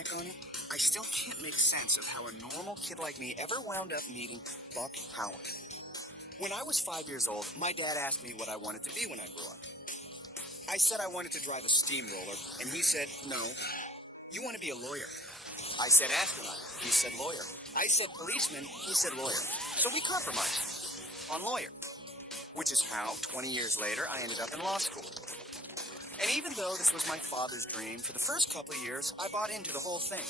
back on it, I still can't make sense of how a normal kid like me ever wound up meeting Buck Howard. When I was 5 years old, my dad asked me what I wanted to be when I grew up. I said I wanted to drive a steamroller, and he said, no, you want to be a lawyer. I said astronaut. He said lawyer. I said policeman. He said lawyer. So we compromised on lawyer, which is how, 20 years later, I ended up in law school. And even though this was my father's dream, for the first couple of years, I bought into the whole thing.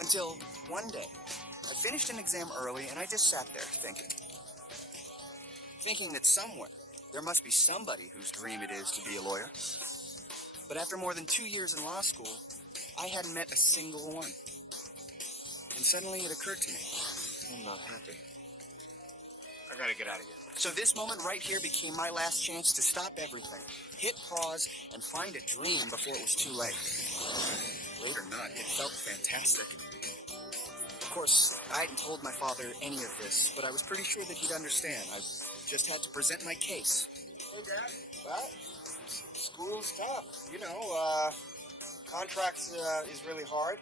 Until one day, I finished an exam early, and I just sat there thinking that somewhere there must be somebody whose dream it is to be a lawyer. But after more than 2 years in law school, I hadn't met a single one. And suddenly it occurred to me, I'm not happy. I gotta get out of here. So this moment right here became my last chance to stop everything, hit pause, and find a dream before it was too late. Believe it or not, it felt fantastic. Of course, I hadn't told my father any of this, but I was pretty sure that he'd understand. I just had to present my case. Hey, Dad. Well, school's tough. You know, contracts is really hard.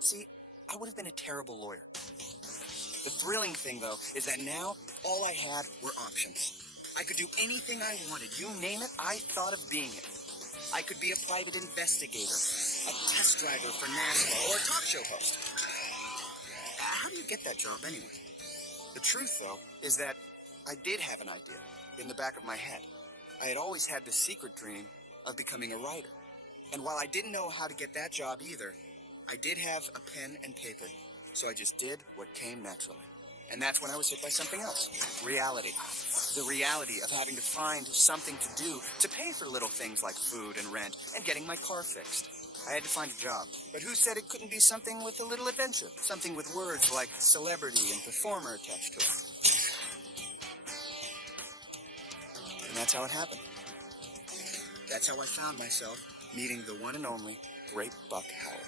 See, I would have been a terrible lawyer. The thrilling thing, though, is that now all I had were options. I could do anything I wanted. You name it, I thought of being it. I could be a private investigator, a test driver for NASA, or a talk show host. How do you get that job anyway? The truth, though, is that I did have an idea in the back of my head. I had always had this secret dream of becoming a writer. And while I didn't know how to get that job either, I did have a pen and paper. So I just did what came naturally. And that's when I was hit by something else. Reality. The reality of having to find something to do to pay for little things like food and rent and getting my car fixed. I had to find a job. But who said it couldn't be something with a little adventure? Something with words like celebrity and performer attached to it. And that's how it happened. That's how I found myself meeting the one and only great Buck Howard.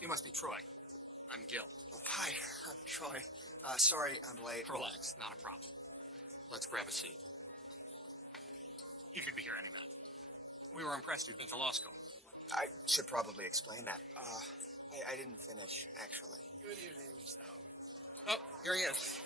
You must be Troy. I'm Gil. Hi, I'm Troy. Sorry I'm late. Relax, not a problem. Let's grab a seat. You could be here any minute. We were impressed you'd been to law school. I should probably explain that. I didn't finish, actually. Good evening, Mr. Oh, here he is.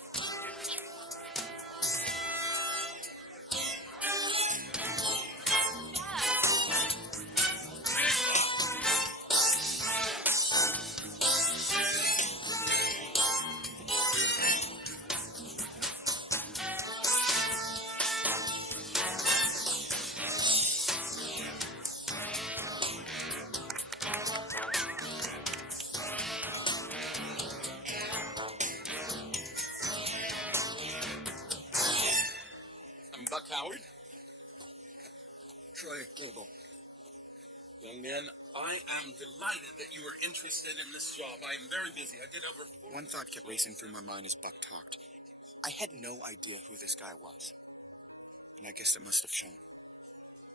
Buck Howard. Troy Gable. Young man, I am delighted that you were interested in this job. I am very busy. I did over 4... One thought kept racing through my mind as Buck talked. I had no idea who this guy was. And I guess it must have shown.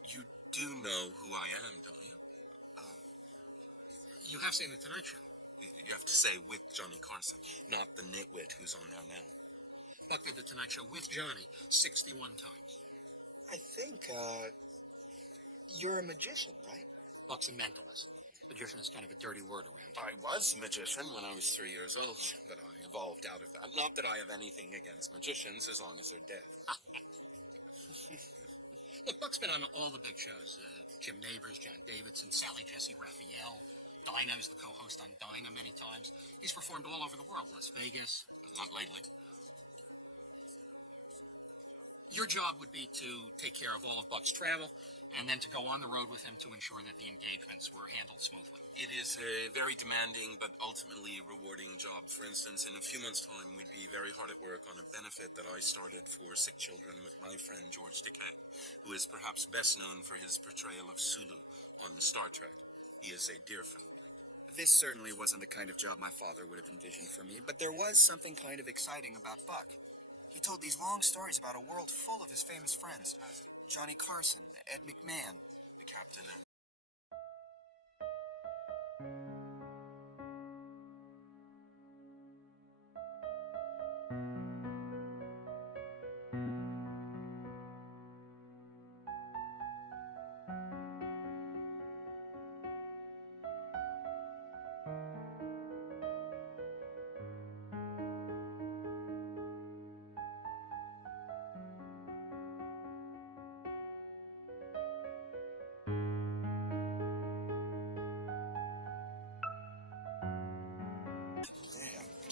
You do know who I am, don't you? You have seen The Tonight Show. You have to say with Johnny Carson, not the nitwit who's on there now. Buck did The Tonight Show with Johnny 61 times. I think, you're a magician, right? Buck's a mentalist. Magician is kind of a dirty word around here. I was a magician when I was 3 years old, but I evolved out of that. Not that I have anything against magicians as long as they're dead. Look, Buck's been on all the big shows. Jim Nabors, John Davidson, Sally Jesse Raphael. Dinah's the co-host on Dinah many times. He's performed all over the world. Las Vegas. Not lately. Your job would be to take care of all of Buck's travel, and then to go on the road with him to ensure that the engagements were handled smoothly. It is a very demanding but ultimately rewarding job. For instance, in a few months' time, we'd be very hard at work on a benefit that I started for sick children with my friend George Takei, who is perhaps best known for his portrayal of Sulu on Star Trek. He is a dear friend. This certainly wasn't the kind of job my father would have envisioned for me, but there was something kind of exciting about Buck. He told these long stories about a world full of his famous friends. Johnny Carson, Ed McMahon, The captain and...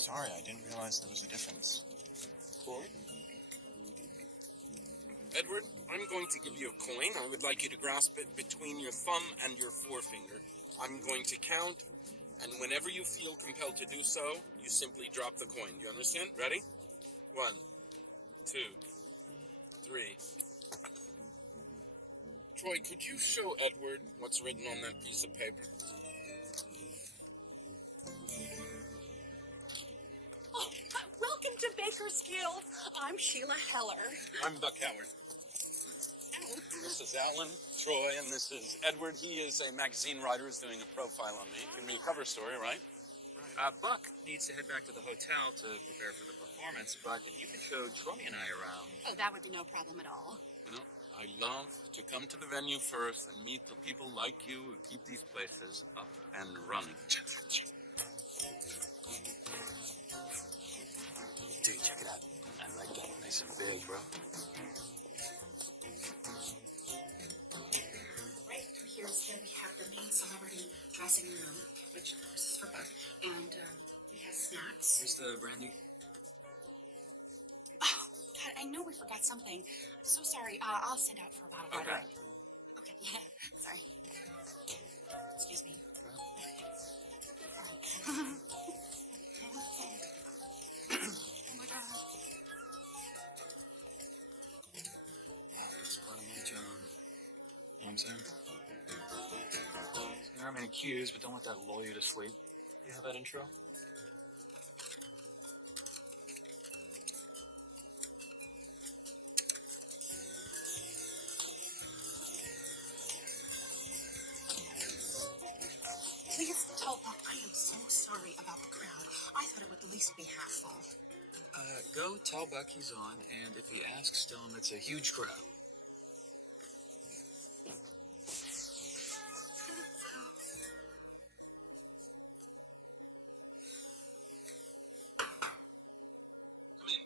Sorry, I didn't realize there was a difference. Cool. Edward, I'm going to give you a coin. I would like you to grasp it between your thumb and your forefinger. I'm going to count, and whenever you feel compelled to do so, you simply drop the coin. Do you understand? Ready? 1, 2, 3. Troy, could you show Edward what's written on that piece of paper? Oh, welcome to Baker's Guild. I'm Sheila Heller. I'm Buck Howard. This is Alan, Troy, and this is Edward. He is a magazine writer who's doing a profile on me. Give me a cover story, right? Buck needs to head back to the hotel to prepare for the performance, but if you could show Troy and I around. Oh, that would be no problem at all. You know, I love to come to the venue first and meet the people like you who keep these places up and running. Dude, check it out. I like that. Nice and big, bro. Right through here is where we have the main celebrity dressing room, which of course is for Buck. And we have snacks. Where's the brandy? Oh, God, I know we forgot something. I'm so sorry. I'll send out for a bottle of water. Okay, yeah, sorry. Excuse me. Oh my God. That's part of my job. You know what I'm saying? There are many cues, but don't let that lull you to sleep. You have that intro? Please tell Buck I am so sorry about the crowd. I thought it would at least be half full. Go tell Buck he's on, and if he asks, tell him it's a huge crowd. Come in.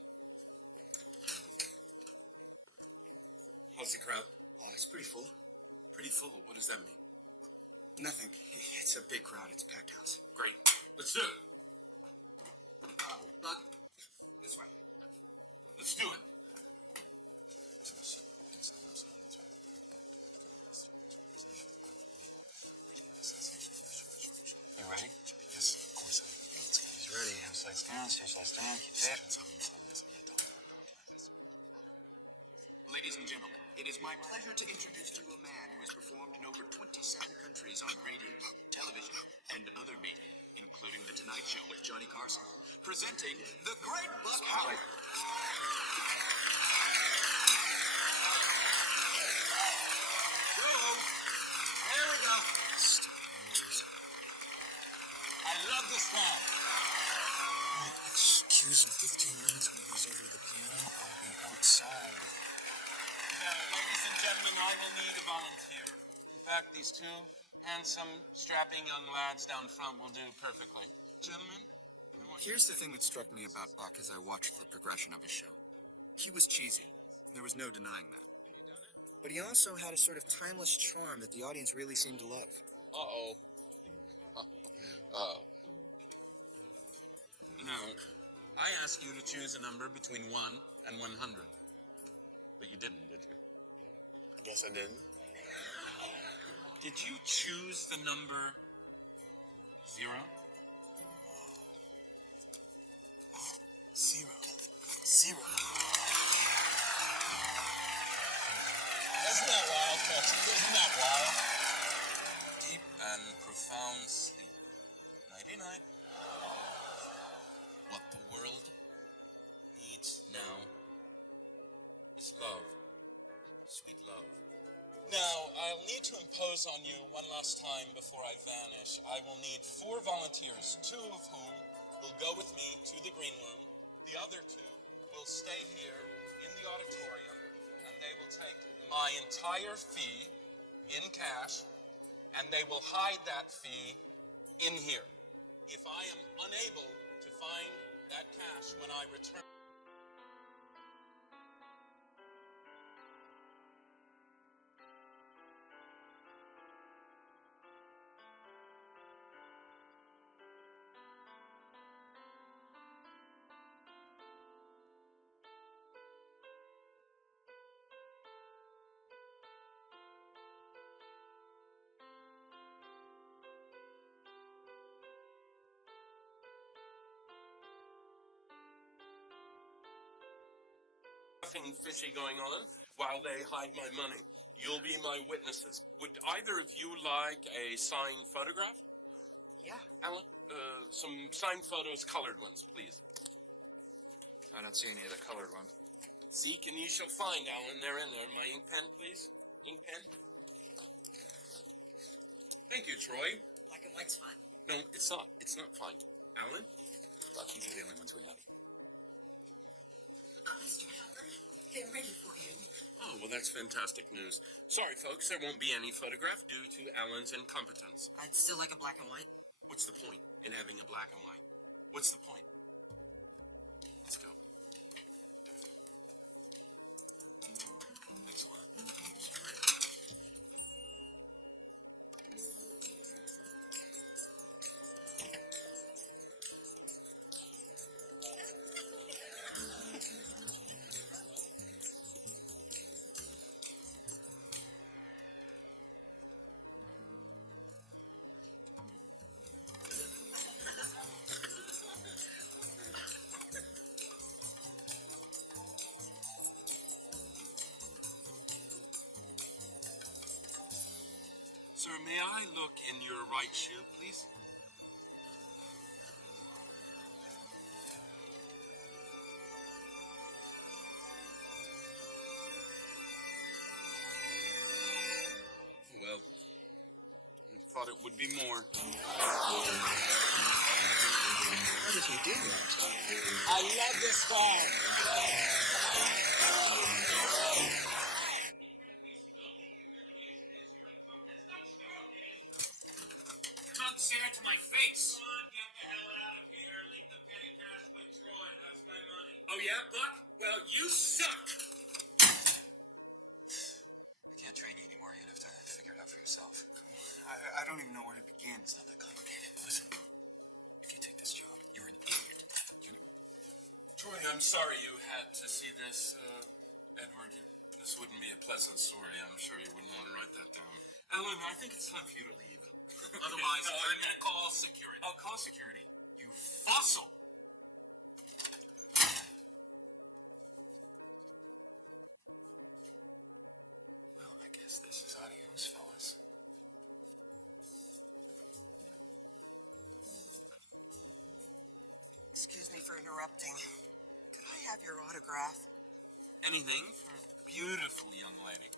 How's the crowd? Oh, it's pretty full. Pretty full. What does that mean? Nothing. It's a big crowd. It's a packed house. Great. Let's do it. Buck, this way. Let's do it. You ready? Yes, of course I am. He's ready. Have sights down, stage lights down, keep it. Ladies and gentlemen, it is my pleasure to introduce to you a man who has performed in over 27 countries on radio, television, and other media, including The Tonight Show with Johnny Carson, presenting the great Buck Howard. Bro, there we go. Stupid amateurs. I love this man. Excuse him 15 minutes when he goes over to the piano. I'll be outside. Ladies and gentlemen, I will need a volunteer. In fact, these two handsome, strapping young lads down front will do perfectly. Gentlemen, I want you Here's the thing that struck me about Buck as I watched the progression of his show. He was cheesy. There was no denying that. But he also had a sort of timeless charm that the audience really seemed to love. Uh-oh. Uh-oh. Now, I asked you to choose a number between 1 and 100. But you didn't, did you? Guess I didn't. Did you choose the number 0? 0. 0. Isn't that wild, folks? Isn't that wild? Deep and profound sleep. Nighty-night. What the world needs now is love. Sweet love. Now, I'll need to impose on you one last time before I vanish. I will need 4 volunteers, 2 of whom will go with me to the green room. The other 2 will stay here in the auditorium, and they will take my entire fee in cash, and they will hide that fee in here. If I am unable to find that cash when I return... nothing fishy going on while they hide my money. You'll be my witnesses. Would either of you like a signed photograph? Yeah. Alan, some signed photos, colored ones, please. I don't see any of the colored ones. Seek and ye shall find, Alan. They're in there. My ink pen, please. Ink pen. Thank you, Troy. Black and white's fine. No, it's not. It's not fine. Alan? But these are the only ones we have. Mr. Howard, they're ready for you. Oh, well, that's fantastic news. Sorry, folks, there won't be any photograph due to Alan's incompetence. I'd still like a black and white. What's the point in having a black and white? What's the point? Let's go. Thanks a lot. Sorry. Sir, may I look in your right shoe, please? Well, I thought it would be more. How did you do that? I love this ball. Don't say that to my face. Come on, get the hell out of here. Leave the petty cash with Troy. That's my money. Oh yeah, Buck? Well, you suck. I can't train you anymore. You have to figure it out for yourself. I don't even know where to begin. It's not that complicated. Listen, if you take this job, you're an idiot. Troy, I'm sorry you had to see this. Edward, this wouldn't be a pleasant story. I'm sure you wouldn't want to write that down. Alan, I think it's time for you to leave. Otherwise, I'm going to call security. I'll call security. You fossil. Well, I guess this is adios, fellas. Excuse me for interrupting. Could I have your autograph? Anything for a beautiful young lady.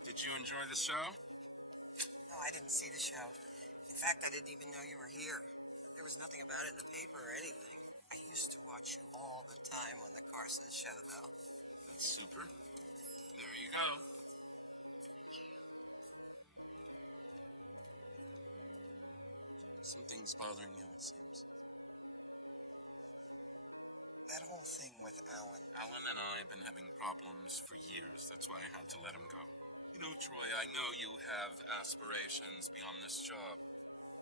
Did you enjoy the show? No, I didn't see the show. In fact, I didn't even know you were here. There was nothing about it in the paper or anything. I used to watch you all the time on the Carson show, though. That's super. There you go. Something's bothering you, it seems. That whole thing with Alan. Alan and I have been having problems for years. That's why I had to let him go. You know, Troy, I know you have aspirations beyond this job.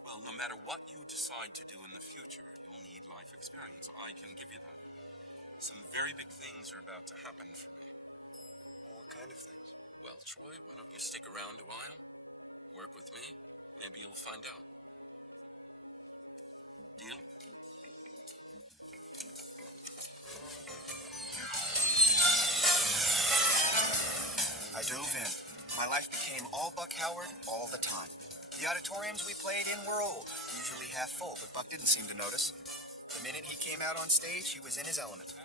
Well, no matter what you decide to do in the future, you'll need life experience. I can give you that. Some very big things are about to happen for me. Well, what kind of things? Well, Troy, why don't you stick around a while? Work with me. Maybe you'll find out. Deal? I dove in. My life became all Buck Howard all the time. The auditoriums we played in were old, usually half full, but Buck didn't seem to notice. The minute he came out on stage, he was in his element.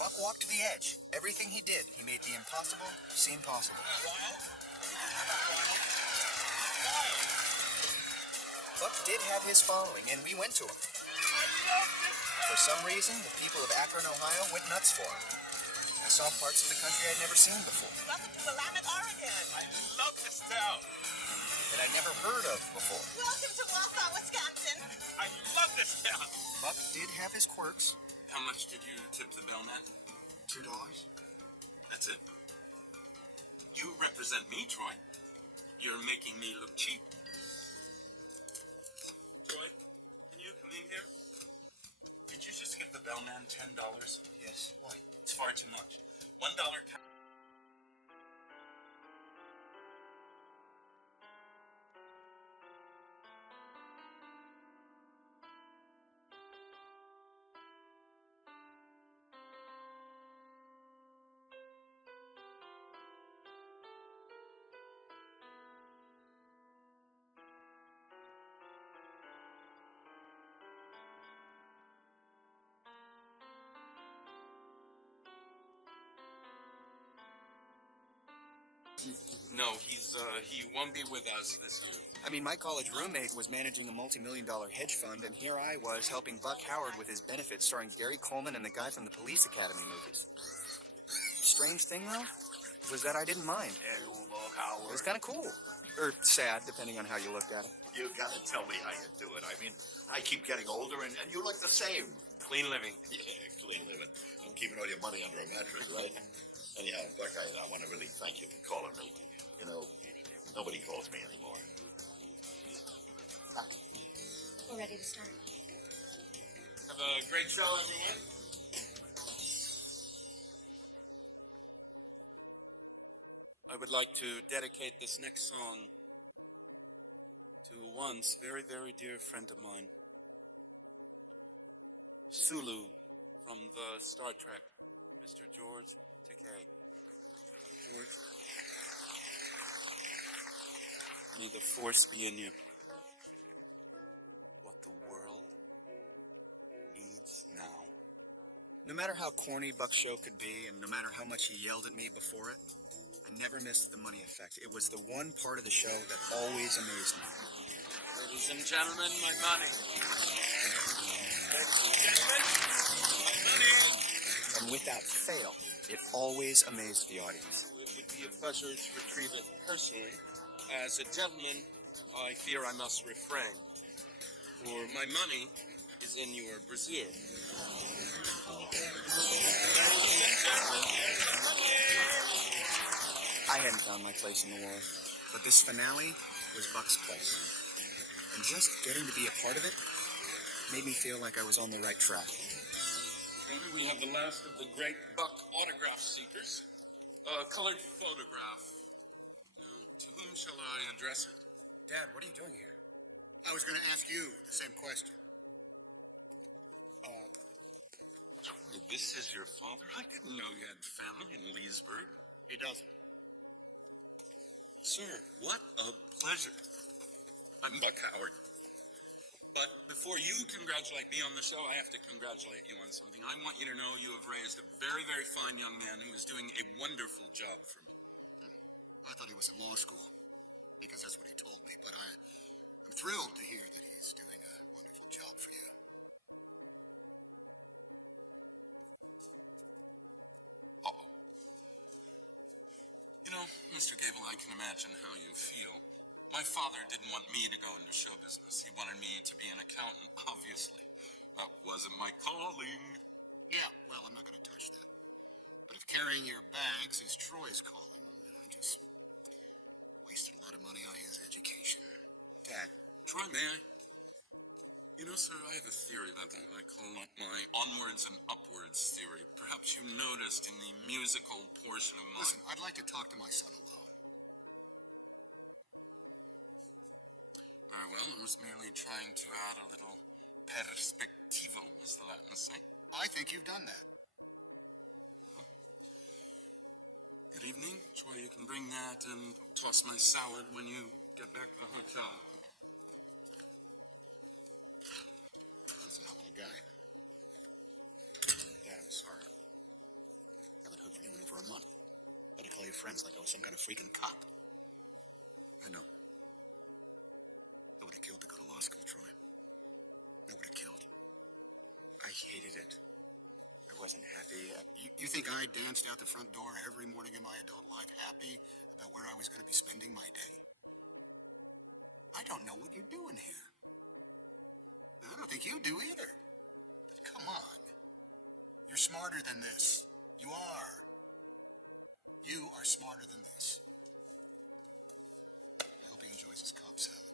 Buck walked to the edge. Everything he did, he made the impossible seem possible. Buck did have his following, and we went to him. For some reason, the people of Akron, Ohio went nuts for him. I saw parts of the country I'd never seen before. Welcome to Willamette, Oregon. I love this town. That I'd never heard of before. Welcome to Wausau, Wisconsin. I love this town. Buck did have his quirks. How much did you tip the bellman? $2. That's it. You represent me, Troy. You're making me look cheap. Troy, can you come in here? Did you just give the bellman $10? Yes. Why? It's far too much. $1. No, he won't be with us this year. I mean, my college roommate was managing a multi-million-dollar hedge fund, and here I was helping Buck Howard with his benefits, starring Gary Coleman and the guy from the Police Academy movies. Strange thing, though, was that I didn't mind. Hey, look, It Howard. was kind of cool. Or sad, depending on how you looked at it. You gotta tell me how you do it. I mean, I keep getting older, and you look the same. Clean living. Yeah, clean living. I'm keeping all your money under a mattress, right? Anyhow, Buck, I want to really thank you for calling me. You know, nobody calls me anymore. We're ready to start. Have a great show, everyone. I would like to dedicate this next song to a once very, very dear friend of mine, Sulu from the Star Trek, Mr. George Takei. George, may the force be in you. What the world needs now. No matter how corny Buck's show could be, and no matter how much he yelled at me before it, I never missed the money effect. It was the one part of the show that always amazed me. Ladies and gentlemen, my money. Ladies and gentlemen, my money. And without fail, it always amazed the audience. It would be a pleasure to retrieve it personally. As a gentleman, I fear I must refrain, for my money is in your brassiere. I hadn't found my place in the world, but this finale was Buck's place. And just getting to be a part of it made me feel like I was on the right track. Okay, we have the last of the great Buck autograph seekers. A colored photograph. Now, to whom shall I address it? Dad, what are you doing here? I was going to ask you the same question. This is your father? I didn't know you had family in Leesburg. He doesn't. Sir, what a pleasure. I'm Buck Howard. But before you congratulate me on the show, I have to congratulate you on something. I want you to know you have raised a very, very fine young man who is doing a wonderful job for me. I thought he was in law school, because that's what he told me, but I'm thrilled to hear that he's doing a wonderful job for you. Uh-oh. You know, Mr. Gable, I can imagine how you feel. My father didn't want me to go into show business. He wanted me to be an accountant, obviously. That wasn't my calling. Yeah, well, I'm not going to touch that. But if carrying your bags is Troy's calling, well, then I just wasted a lot of money on his education. Dad, Troy, may I? You know, sir, I have a theory about that. I call it my onwards and upwards theory. Perhaps you noticed in the musical portion of my... Listen, I'd like to talk to my son alone. Very well, I was merely trying to add a little perspectivo, as the Latins say. I think you've done that. Good evening. Troy, you can bring that and toss my salad when you get back to the hotel. That's a hell of a guy. Dad, I'm sorry. I haven't heard from you in over a month. Better call your friends like I was some kind of freaking cop. I know. I would have killed to go to law school, Troy. I would have killed. I hated it. I wasn't happy. You think I danced out the front door every morning in my adult life happy about where I was going to be spending my day? I don't know what you're doing here. I don't think you do either. But come on. You're smarter than this. You are. You are smarter than this. I hope he enjoys his Cobb salad.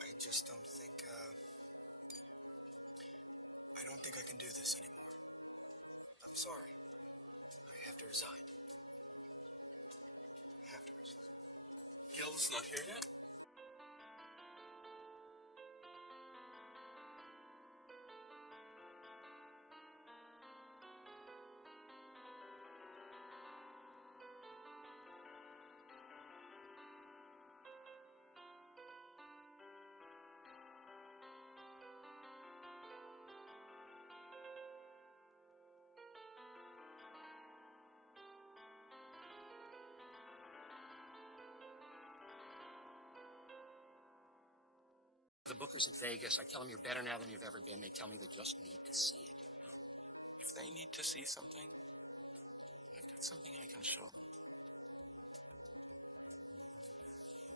I just don't think, I don't think I can do this anymore. I'm sorry. I have to resign. I have to resign. Gil's not here yet? the bookers in Vegas. I tell them you're better now than you've ever been. They tell me they just need to see it. If they need to see something, I've got something I can show them.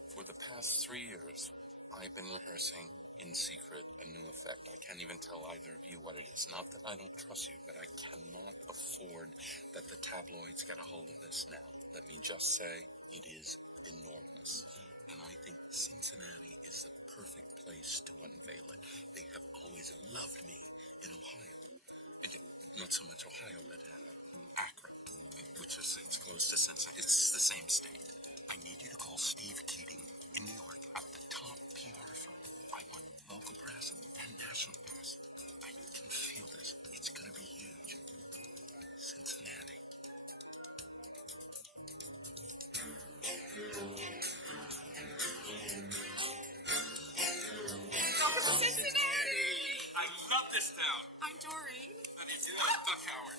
For the past 3 years, I've been rehearsing in secret a new effect. I can't even tell either of you what it is. Not that I don't trust you, but I cannot afford that the tabloids get a hold of this now. Let me just say, it is enormous. And I think Cincinnati is the perfect place to unveil it. They have always loved me in Ohio. And not so much Ohio, but Akron, which is it's close to Cincinnati. It's the same state. I need you to call Steve Keating in New York at the top PR firm. I want local press and national press. I can feel this. It's going to be huge. Cincinnati. Cincinnati! I love this town. I'm Doreen. How do you do? I'm Buck Howard.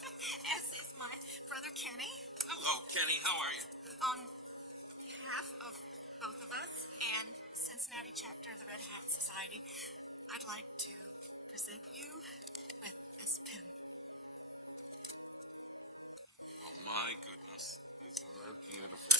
As is my brother Kenny. Hello, Kenny. How are you? On behalf of both of us and Cincinnati chapter of the Red Hat Society, I'd like to present you with this pin. Oh, my goodness. Isn't that beautiful?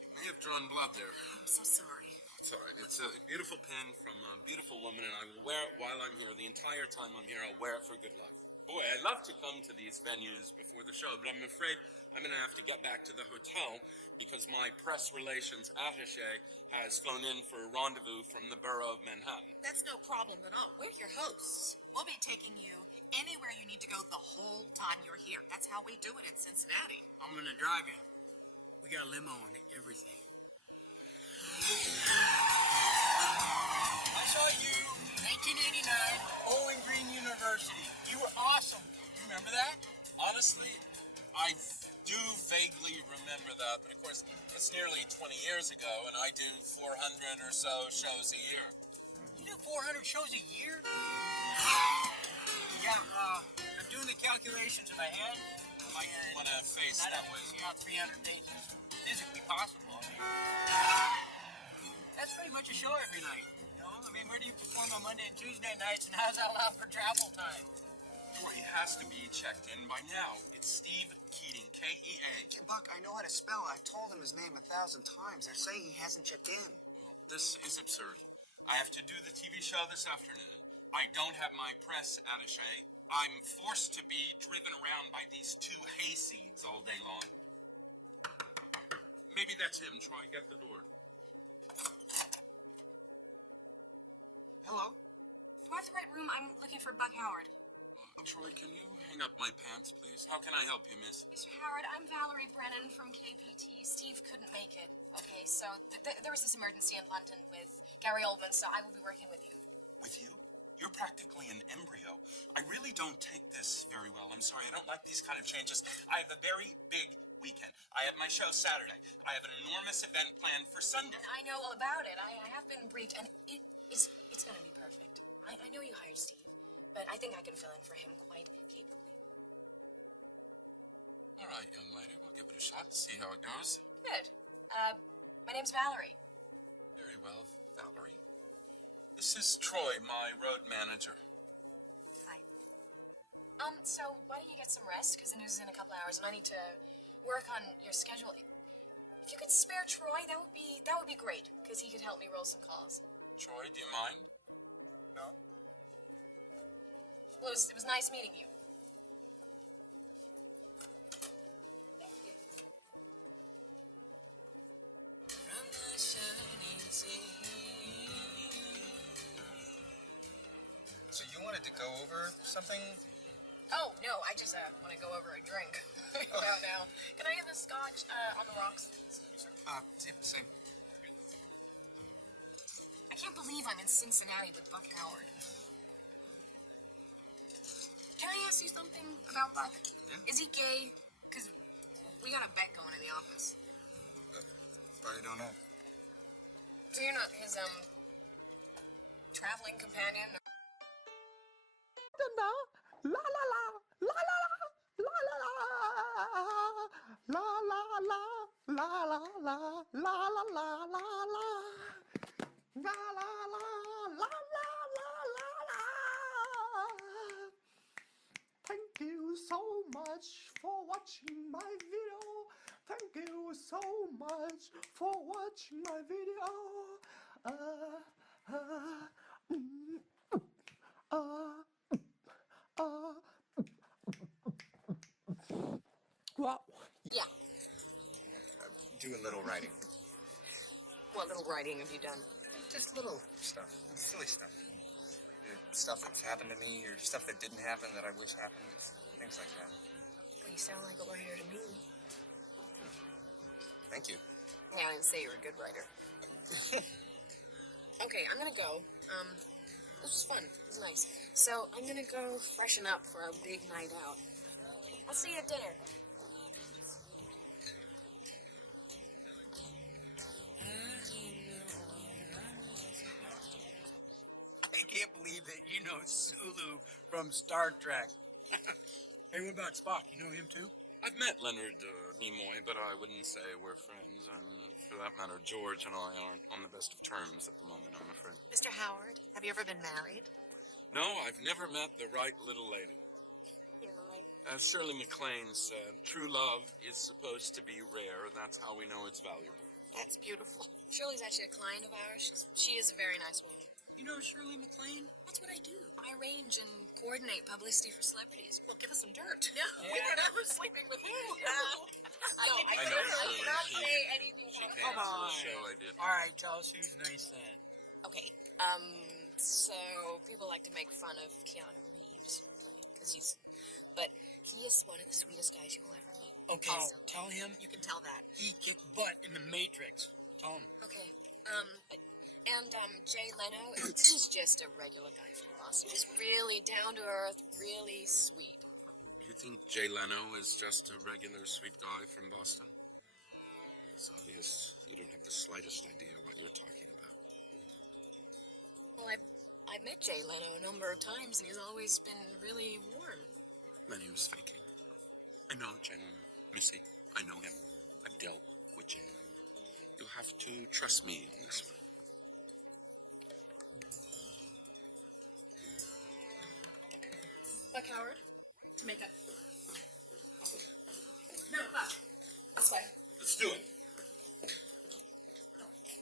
You may have drawn blood there. I'm so sorry. It's all right. It's a beautiful pin from a beautiful woman, and I will wear it while I'm here. The entire time I'm here, I'll wear it for good luck. Boy, I love to come to these venues before the show, but I'm afraid I'm going to have to get back to the hotel because my press relations attaché has flown in for a rendezvous from the borough of Manhattan. That's no problem at all. We're your hosts. We'll be taking you anywhere you need to go the whole time you're here. That's how we do it in Cincinnati. I'm going to drive you. We got a limo and everything. I saw you, 1989, Bowling Green University. You were awesome. You remember that? Honestly, I do vaguely remember that, but of course, it's nearly 20 years ago, and I do 400 or so shows a year. You do 400 shows a year? Yeah, I'm doing the calculations in my head. You might want to face I that don't way. see how 300 days is physically possible. I mean, that's pretty much a show every night. You know, I mean, where do you perform on Monday and Tuesday nights, and how's that allow for travel time? Troy has to be checked in by now. It's Steve Keating, K-E-A. Buck, I know how to spell. I've told him his name 1,000 times. They're saying he hasn't checked in. Well, this is absurd. I have to do the TV show this afternoon. I don't have my press attaché. I'm forced to be driven around by these two hayseeds all day long. Maybe that's him, Troy. Get the door. Hello? Do I have the right room? I'm looking for Buck Howard. Troy, can you hang up my pants, please? How can I help you, miss? Mr. Howard, I'm Valerie Brennan from KPT. Steve couldn't make it. Okay, so there was this emergency in London with Gary Oldman, so I will be working with you. With you? You're practically an embryo. I really don't take this very well. I'm sorry, I don't like these kind of changes. I have a very big weekend. I have my show Saturday. I have an enormous event planned for Sunday. I know all about it. I have been briefed, and it's going to be perfect. I know you hired Steve, but I think I can fill in for him quite capably. All right, young lady, we'll give it a shot, see how it goes. Good. My name's Valerie. Very well, Valerie. This is Troy, my road manager. Hi. So why don't you get some rest, because the news is in a couple hours, and I need to work on your schedule. If you could spare Troy, that would be great, because he could help me roll some calls. Troy, do you mind? No? Well, it was nice meeting you. Thank you. So you wanted to go over something? Oh, no, I just want to go over a drink. Now. Can I get the scotch on the rocks? Yeah, same. I can't believe I'm in Cincinnati with Buck Howard. Can I ask you something about Buck? Yeah? Is he gay? Because we got a bet going in the office. I don't know. So you're not his, traveling companion? La la la la la la la la la la la la La la la la la la la la. La la la la la la la la. Thank you so much for watching my video. Thank you so much for watching my video. Mm, Wow. Yeah. Do a little writing. What little writing have you done? Just little stuff. Silly stuff. Stuff that's happened to me, or stuff that didn't happen that I wish happened. Things like that. Well, you sound like a writer to me. Thank you. Yeah, I didn't say you were a good writer. Okay, I'm gonna go. This was fun. It was nice. So I'm gonna go freshen up for our big night out. I'll see you at dinner. I can't believe that you know Sulu from Star Trek. Hey, what about Spock? You know him too? I've met Leonard Nimoy, but I wouldn't say we're friends. And for that matter, George and I aren't on the best of terms at the moment, I'm afraid. Mr. Howard, have you ever been married? No, I've never met the right little lady. You're right. As Shirley MacLaine said, true love is supposed to be rare. That's how we know it's valuable. That's beautiful. Shirley's actually a client of ours. She is a very nice woman. You know Shirley MacLaine? That's what I do. I arrange and coordinate publicity for celebrities. Well, give us some dirt. No, Yeah. we don't know who's sleeping with who. I I know literally Shirley. not She- say anything. She about came it. to the show I did. All right, tell us who's nice then. Okay. So people like to make fun of Keanu Reeves because but he is one of the sweetest guys you will ever meet. Okay, tell him You can tell that. he kicked butt in the Matrix. Tell him. Okay. And Jay Leno, he's just a regular guy from Boston. Just really down to earth, really sweet. You think Jay Leno is just a regular sweet guy from Boston? It's obvious you don't have the slightest idea what you're talking about. Well, I've met Jay Leno a number of times, and he's always been really warm. Then he was faking. I know Jay Leno. Missy, I know him. I've dealt with Jay Leno. You'll have to trust me on this one. Buck Howard, to make up. No, Buck. This way. Let's do it.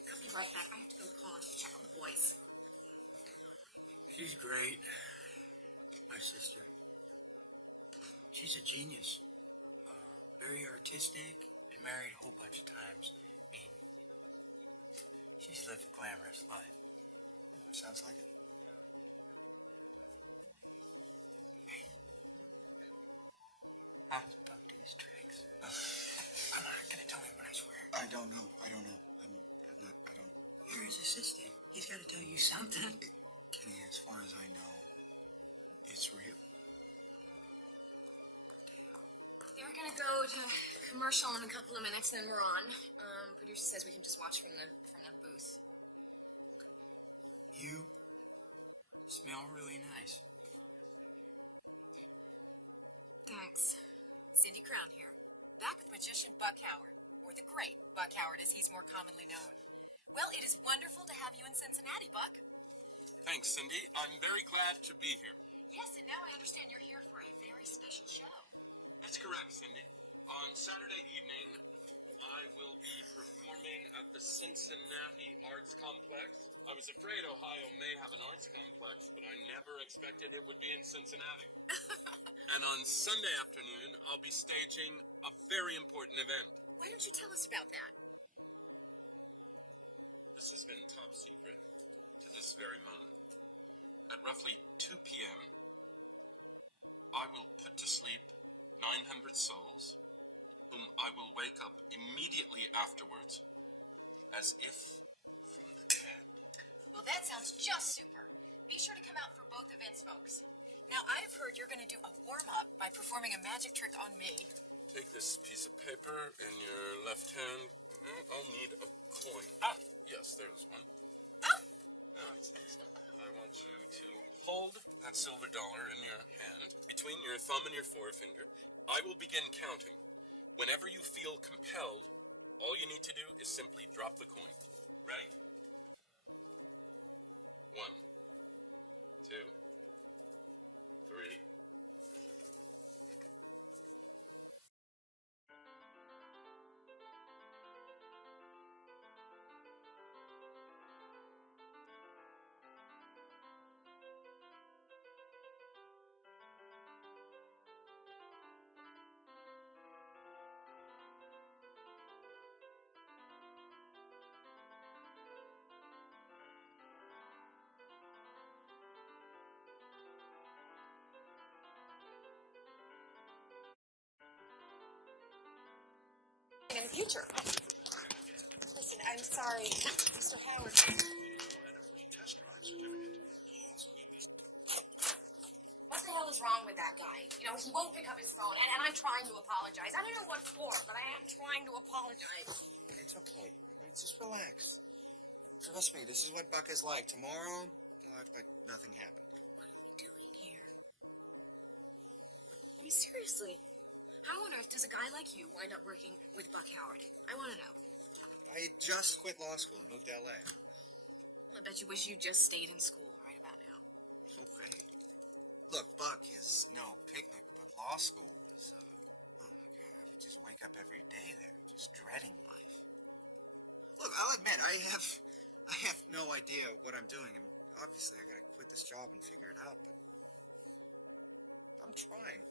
I'll be right back. I have to go to college to check on the boys. She's great. My sister. She's a genius. Very artistic. Been married a whole bunch of times. I mean, she's lived a glamorous life. Sounds like it. How about these tricks? I'm not gonna tell anyone, I swear. I don't know. I don't know. I don't. You're his assistant. He's gotta tell you something. Kenny, as far as I know, it's real. They're gonna go to commercial in a couple of minutes, then we're on. Producer says we can just watch from the booth. You smell really nice. Thanks. Cindy Crown here, back with magician Buck Howard, or the great Buck Howard as he's more commonly known. Well, it is wonderful to have you in Cincinnati, Buck. Thanks, Cindy. I'm very glad to be here. Yes, and now I understand you're here for a very special show. That's correct, Cindy. On Saturday evening, I will be performing at the Cincinnati Arts Complex. I was afraid Ohio may have an arts complex, but I never expected it would be in Cincinnati. And on Sunday afternoon, I'll be staging a very important event. Why don't you tell us about that? This has been top secret to this very moment. At roughly 2 p.m., I will put to sleep 900 souls, whom I will wake up immediately afterwards, as if from the dead. Well, that sounds just super. Be sure to come out for both events, folks. Now, I've heard you're going to do a warm-up by performing a magic trick on me. Take this piece of paper in your left hand. I'll need a coin. Yes, there's one. Now, I want you to hold that silver dollar in your hand, between your thumb and your forefinger. I will begin counting. Whenever you feel compelled, All you need to do is simply drop the coin. Ready? 1, 2, 3. In the future. Listen, I'm sorry, Mr. Howard. What the hell is wrong with that guy? You know, he won't pick up his phone, and I'm trying to apologize. I don't know what for, but I am trying to apologize. It's okay. Just relax. Trust me, this is what Buck is like. Tomorrow, he'll act like nothing happened. What are we doing here? I mean, seriously. How on earth does a guy like you wind up working with Buck Howard? I want to know. I just quit law school and moved to L.A. Well, I bet you wish you just stayed in school right about now. Okay. Look, Buck is no picnic, but law school was, oh my God, I would just wake up every day there, just dreading life. Look, I'll admit, I have no idea what I'm doing, and obviously I gotta quit this job and figure it out, but I'm trying.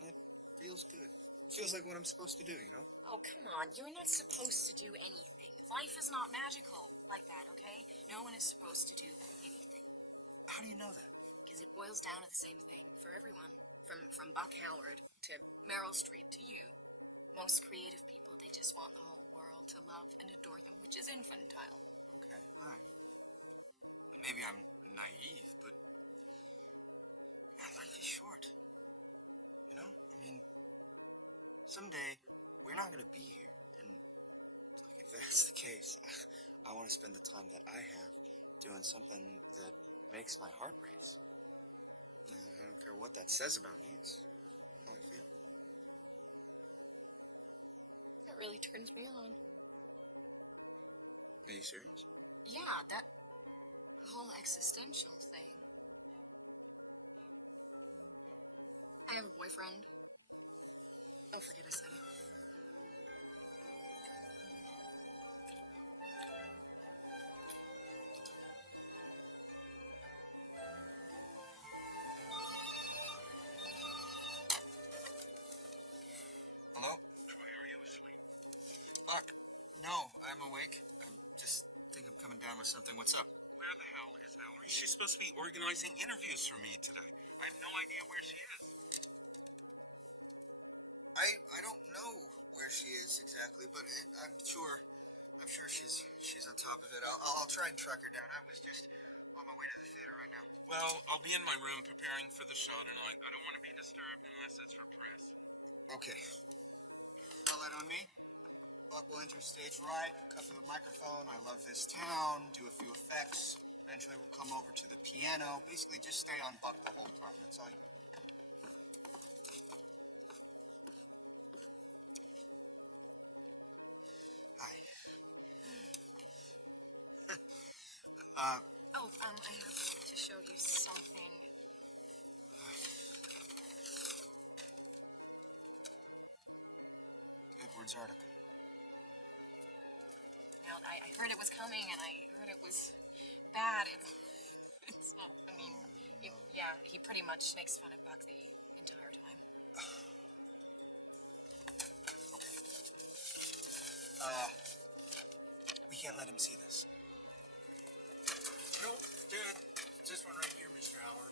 And it feels good. It feels like what I'm supposed to do, you know? Oh, come on. You're not supposed to do anything. Life is not magical like that, okay? No one is supposed to do anything. How do you know that? Because it boils down to the same thing for everyone. From Buck Howard to Meryl Streep to you. Most creative people, they just want the whole world to love and adore them, which is infantile. Okay, all right. Maybe I'm naive, but yeah, life is short. You know? I mean, someday we're not going to be here. And like, if that's the case, I want to spend the time that I have doing something that makes my heart race. I don't care what that says about me. It's how I feel. That really turns me on. Are you serious? Yeah, that whole existential thing. I have a boyfriend. Oh, forget I said it. Hello? Troy, are you asleep? Buck, no, I'm awake. I just think I'm coming down with something. What's up? Where the hell is Valerie? She's supposed to be organizing interviews for me today. I have no idea where she is. I don't know where she is exactly, but I'm sure she's on top of it. I'll try and track her down. I was just on my way to the theater right now. Well, I'll be in my room preparing for the show tonight. I don't want to be disturbed unless it's for press. Okay. Spotlight on me. Buck will enter stage right, cut to the microphone. I love this town. Do a few effects. Eventually, we'll come over to the piano. Basically, just stay on Buck the whole time. That's all you do. I have to show you something. Edward's article. Now, I heard it was coming, and I heard it was bad. It's not, I mean, yeah, he pretty much makes fun of Buck the entire time. Okay. We can't let him see this. No, Dad. This one right here, Mr. Howard.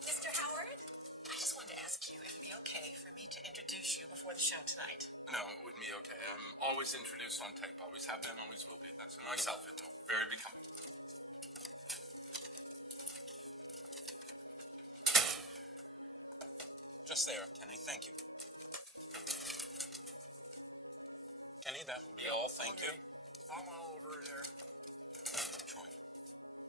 Mr. Howard, I just wanted to ask you if it'd be okay for me to introduce you before the show tonight. No, it wouldn't be okay. I'm always introduced on tape. Always have been, always will be. That's a nice outfit, though. Very becoming. Just there, Kenny. Thank you. Kenny, that will be all. Thank you. I'm all over there. Troy,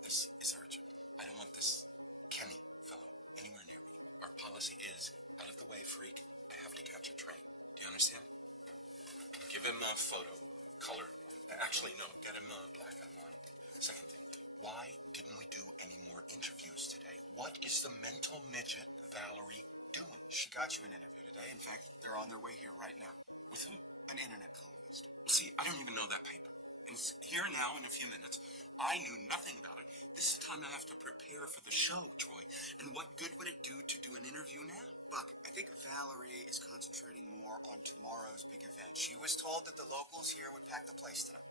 this is urgent. I don't want this Kenny fellow anywhere near me. Our policy is, out of the way, freak. I have to catch a train. Do you understand? Give him a photo, color. Actually, no, get him black and white. Second thing, why didn't we do any more interviews today? What is the mental midget Valerie doing? She got you an interview today. In fact, they're on their way here right now. With who? An internet columnist. See, I don't even know that paper. And it's here now in a few minutes. I knew nothing about it. This is the time I have to prepare for the show, Troy. And what good would it do to do an interview now? Buck, I think Valerie is concentrating more on tomorrow's big event. She was told that the locals here would pack the place tonight.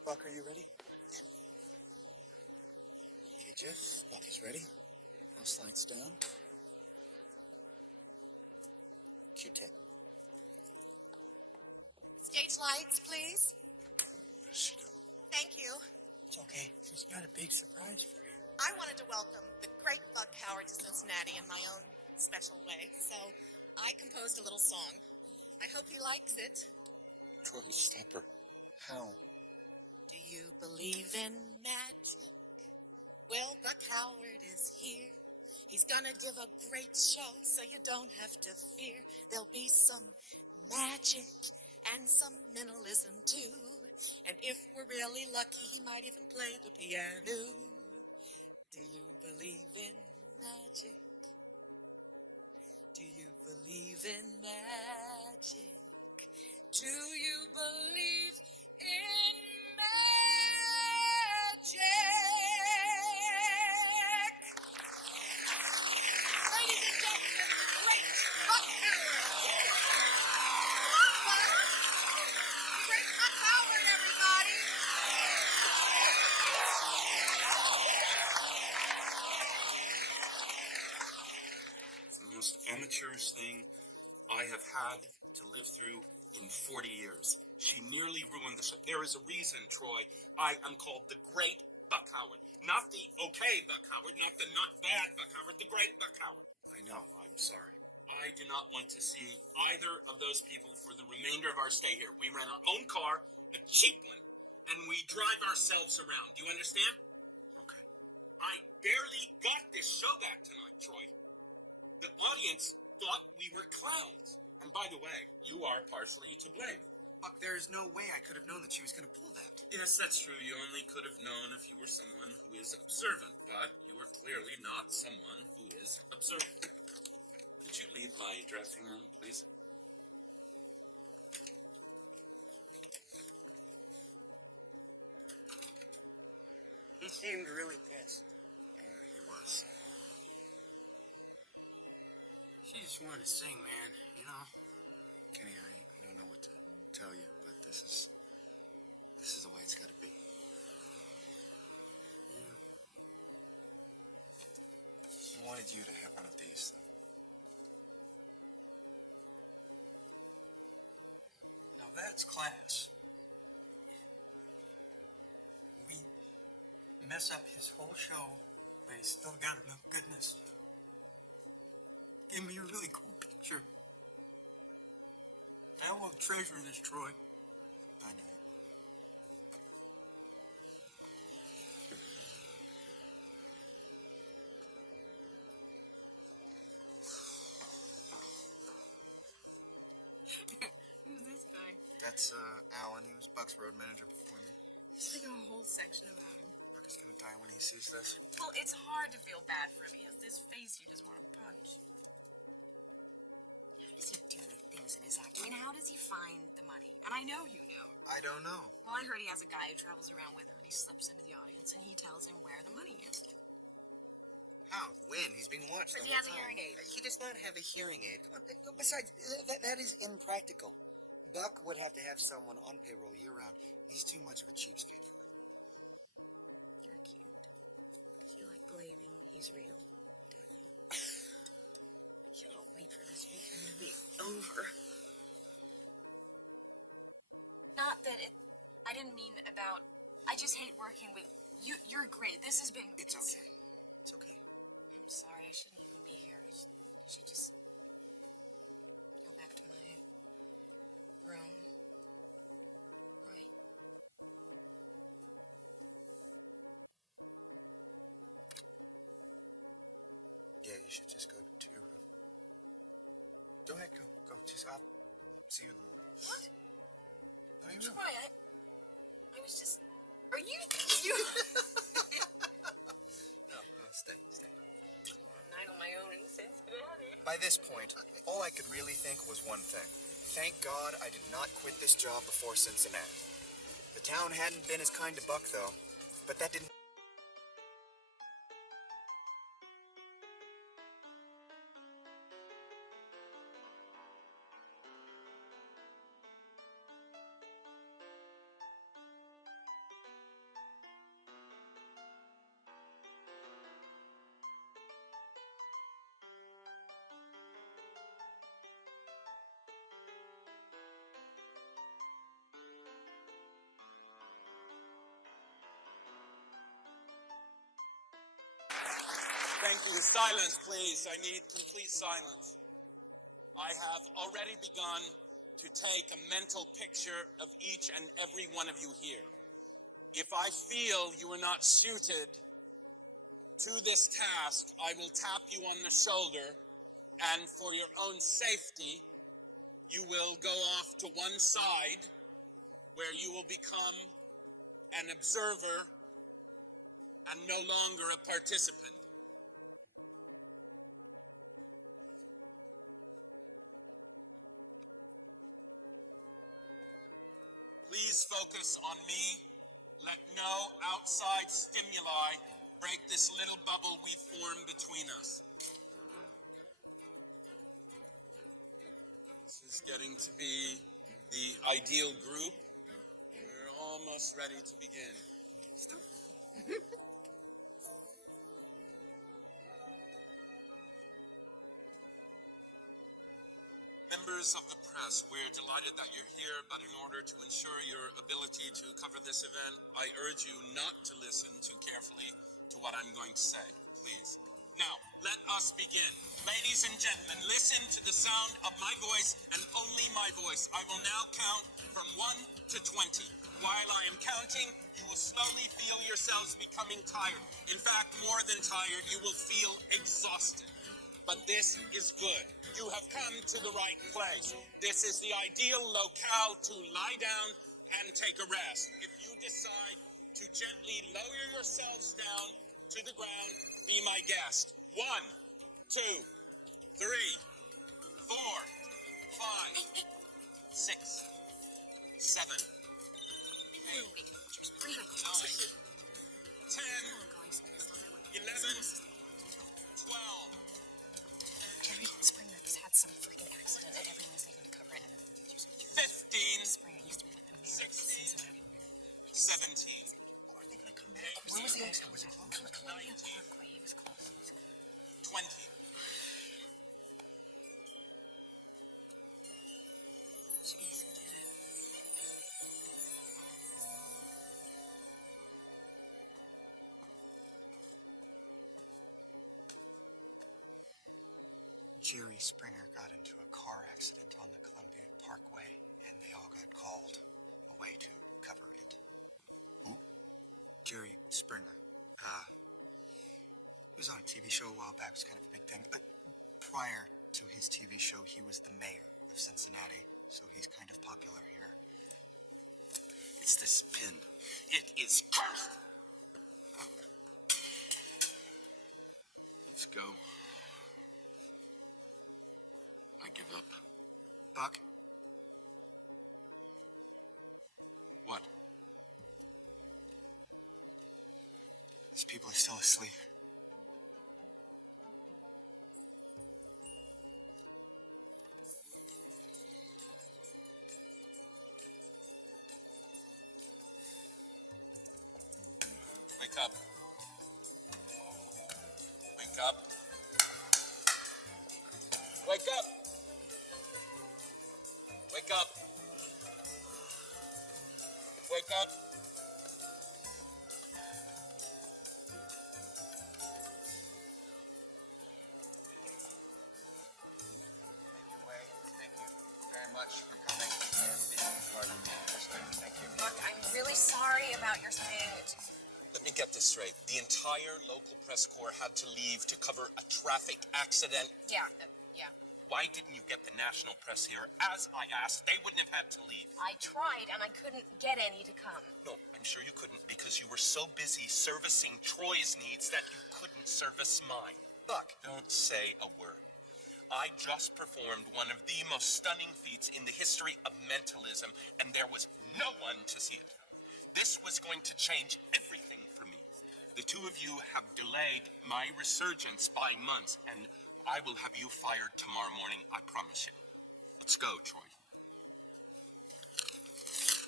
Buck, are you ready? Okay, Jeff. Buck is ready. House lights down. Q-tip. Stage lights, please. What is she doing? Thank you. It's okay. She's got a big surprise for you. I wanted to welcome the great Buck Howard to Cincinnati in my own special way, so I composed a little song. I hope he likes it. Troy, stop her. How? Do you believe in magic? Well, Buck Howard is here. He's gonna give a great show, so you don't have to fear. There'll be some magic and some mentalism too. And if we're really lucky, he might even play the piano. Do you believe in magic? Do you believe in magic? Do you believe in magic? Ladies and gentlemen, the great Buck Howard. The great Buck Howard, everybody. It's the most amateurish thing I have had to live through in 40 years. She nearly ruined the show. There is a reason, Troy. I am called the Great Buck Howard. Not the okay Buck Howard, not the not bad Buck Howard, the Great Buck Howard. I know. I'm sorry. I do not want to see either of those people for the remainder of our stay here. We rent our own car, a cheap one, and we drive ourselves around. Do you understand? Okay. I barely got this show back tonight, Troy. The audience thought we were clowns. And by the way, you are partially to blame. Buck, there is no way I could have known that she was going to pull that. Yes, that's true. You only could have known if you were someone who is observant, but you were clearly not someone who is observant. Could you leave my dressing room, please? He seemed really pissed. He was. She just wanted to sing, man, you know? Kenny, I don't know what to tell you, but this is the way it's got to be. Yeah. He wanted you to have one of these, though. Now that's class. We mess up his whole show, but he's still got enough goodness to give me a really cool picture. I will treasure this, Troy. I know. Who's this guy? That's Alan. He was Buck's road manager before me. There's like a whole section about him. Buck is gonna die when he sees this. Well, it's hard to feel bad for him. He has this face you just want to punch. How does he do the things in his act? I mean, how does he find the money? And I know you know. I don't know. Well, I heard he has a guy who travels around with him, and he slips into the audience, and he tells him where the money is. How? When? He's being watched. Because the he whole has a time. hearing aid. He does not have a hearing aid. Come on. Besides, that is impractical. Buck would have to have someone on payroll year-round. He's too much of a cheapskate for that. You're cute. You like believing he's real, don't you? You cannot wait for this weekend to be over. Not that it... I didn't mean about... I just hate working with... You're great. This has been... It's okay. It's okay. I'm sorry. I shouldn't even be here. I should just go back to my room. Right? Yeah, you should just go to your room. Go ahead, go. Just, I'll see you in the morning. What? No, you will. Troy, I was just... Are you... No, stay. A night on my own in Cincinnati. By this point, all I could really think was one thing. Thank God I did not quit this job before Cincinnati. The town hadn't been as kind to Buck, though, but that didn't... Thank you. Silence, please. I need complete silence. I have already begun to take a mental picture of each and every one of you here. If I feel you are not suited to this task, I will tap you on the shoulder, and for your own safety, you will go off to one side where you will become an observer and no longer a participant. Please focus on me. Let no outside stimuli break this little bubble we've formed between us. This is getting to be the ideal group. We're almost ready to begin. Members of the press, we're delighted that you're here, but in order to ensure your ability to cover this event, I urge you not to listen too carefully to what I'm going to say, please. Now, let us begin. Ladies and gentlemen, listen to the sound of my voice and only my voice. I will now count from 1 to 20. While I am counting, you will slowly feel yourselves becoming tired. In fact, more than tired, you will feel exhausted. But this is good. You have come to the right place. This is the ideal locale to lie down and take a rest. If you decide to gently lower yourselves down to the ground, be my guest. 1, 2, 3, 4, 5, 6, 7, 8, 9, 10, 11, 12. Jerry Springer has had some freaking accident and everyone's leaving to cover it. 15, Springer used to be like the mayor of 16, Cincinnati. 17. Are they gonna come back? Where was the accident? Was it close? Columbia Parkway. He was close. 20. Jeez, who did it? Jerry Springer got into a car accident on the Columbia Parkway, and they all got called away to cover it. Who? Jerry Springer. He was on a TV show a while back. It was kind of a big thing. But prior to his TV show, he was the mayor of Cincinnati, so he's kind of popular here. It's this pin. It is cursed! Let's go. I give up. Buck? What? These people are still asleep. Wake up. Wake up. out. Thank you, Way. Thank you very much for coming and being part of the perspective. Thank you. Look, I'm really sorry about your thing. Let me get this straight. The entire local press corps had to leave to cover a traffic accident. Yeah. Why didn't you get the national press here? As I asked, they wouldn't have had to leave. I tried, and I couldn't get any to come. No, I'm sure you couldn't because you were so busy servicing Troy's needs that you couldn't service mine. Buck. Don't say a word. I just performed one of the most stunning feats in the history of mentalism, and there was no one to see it. This was going to change everything for me. The two of you have delayed my resurgence by months, and I will have you fired tomorrow morning, I promise you. Let's go, Troy.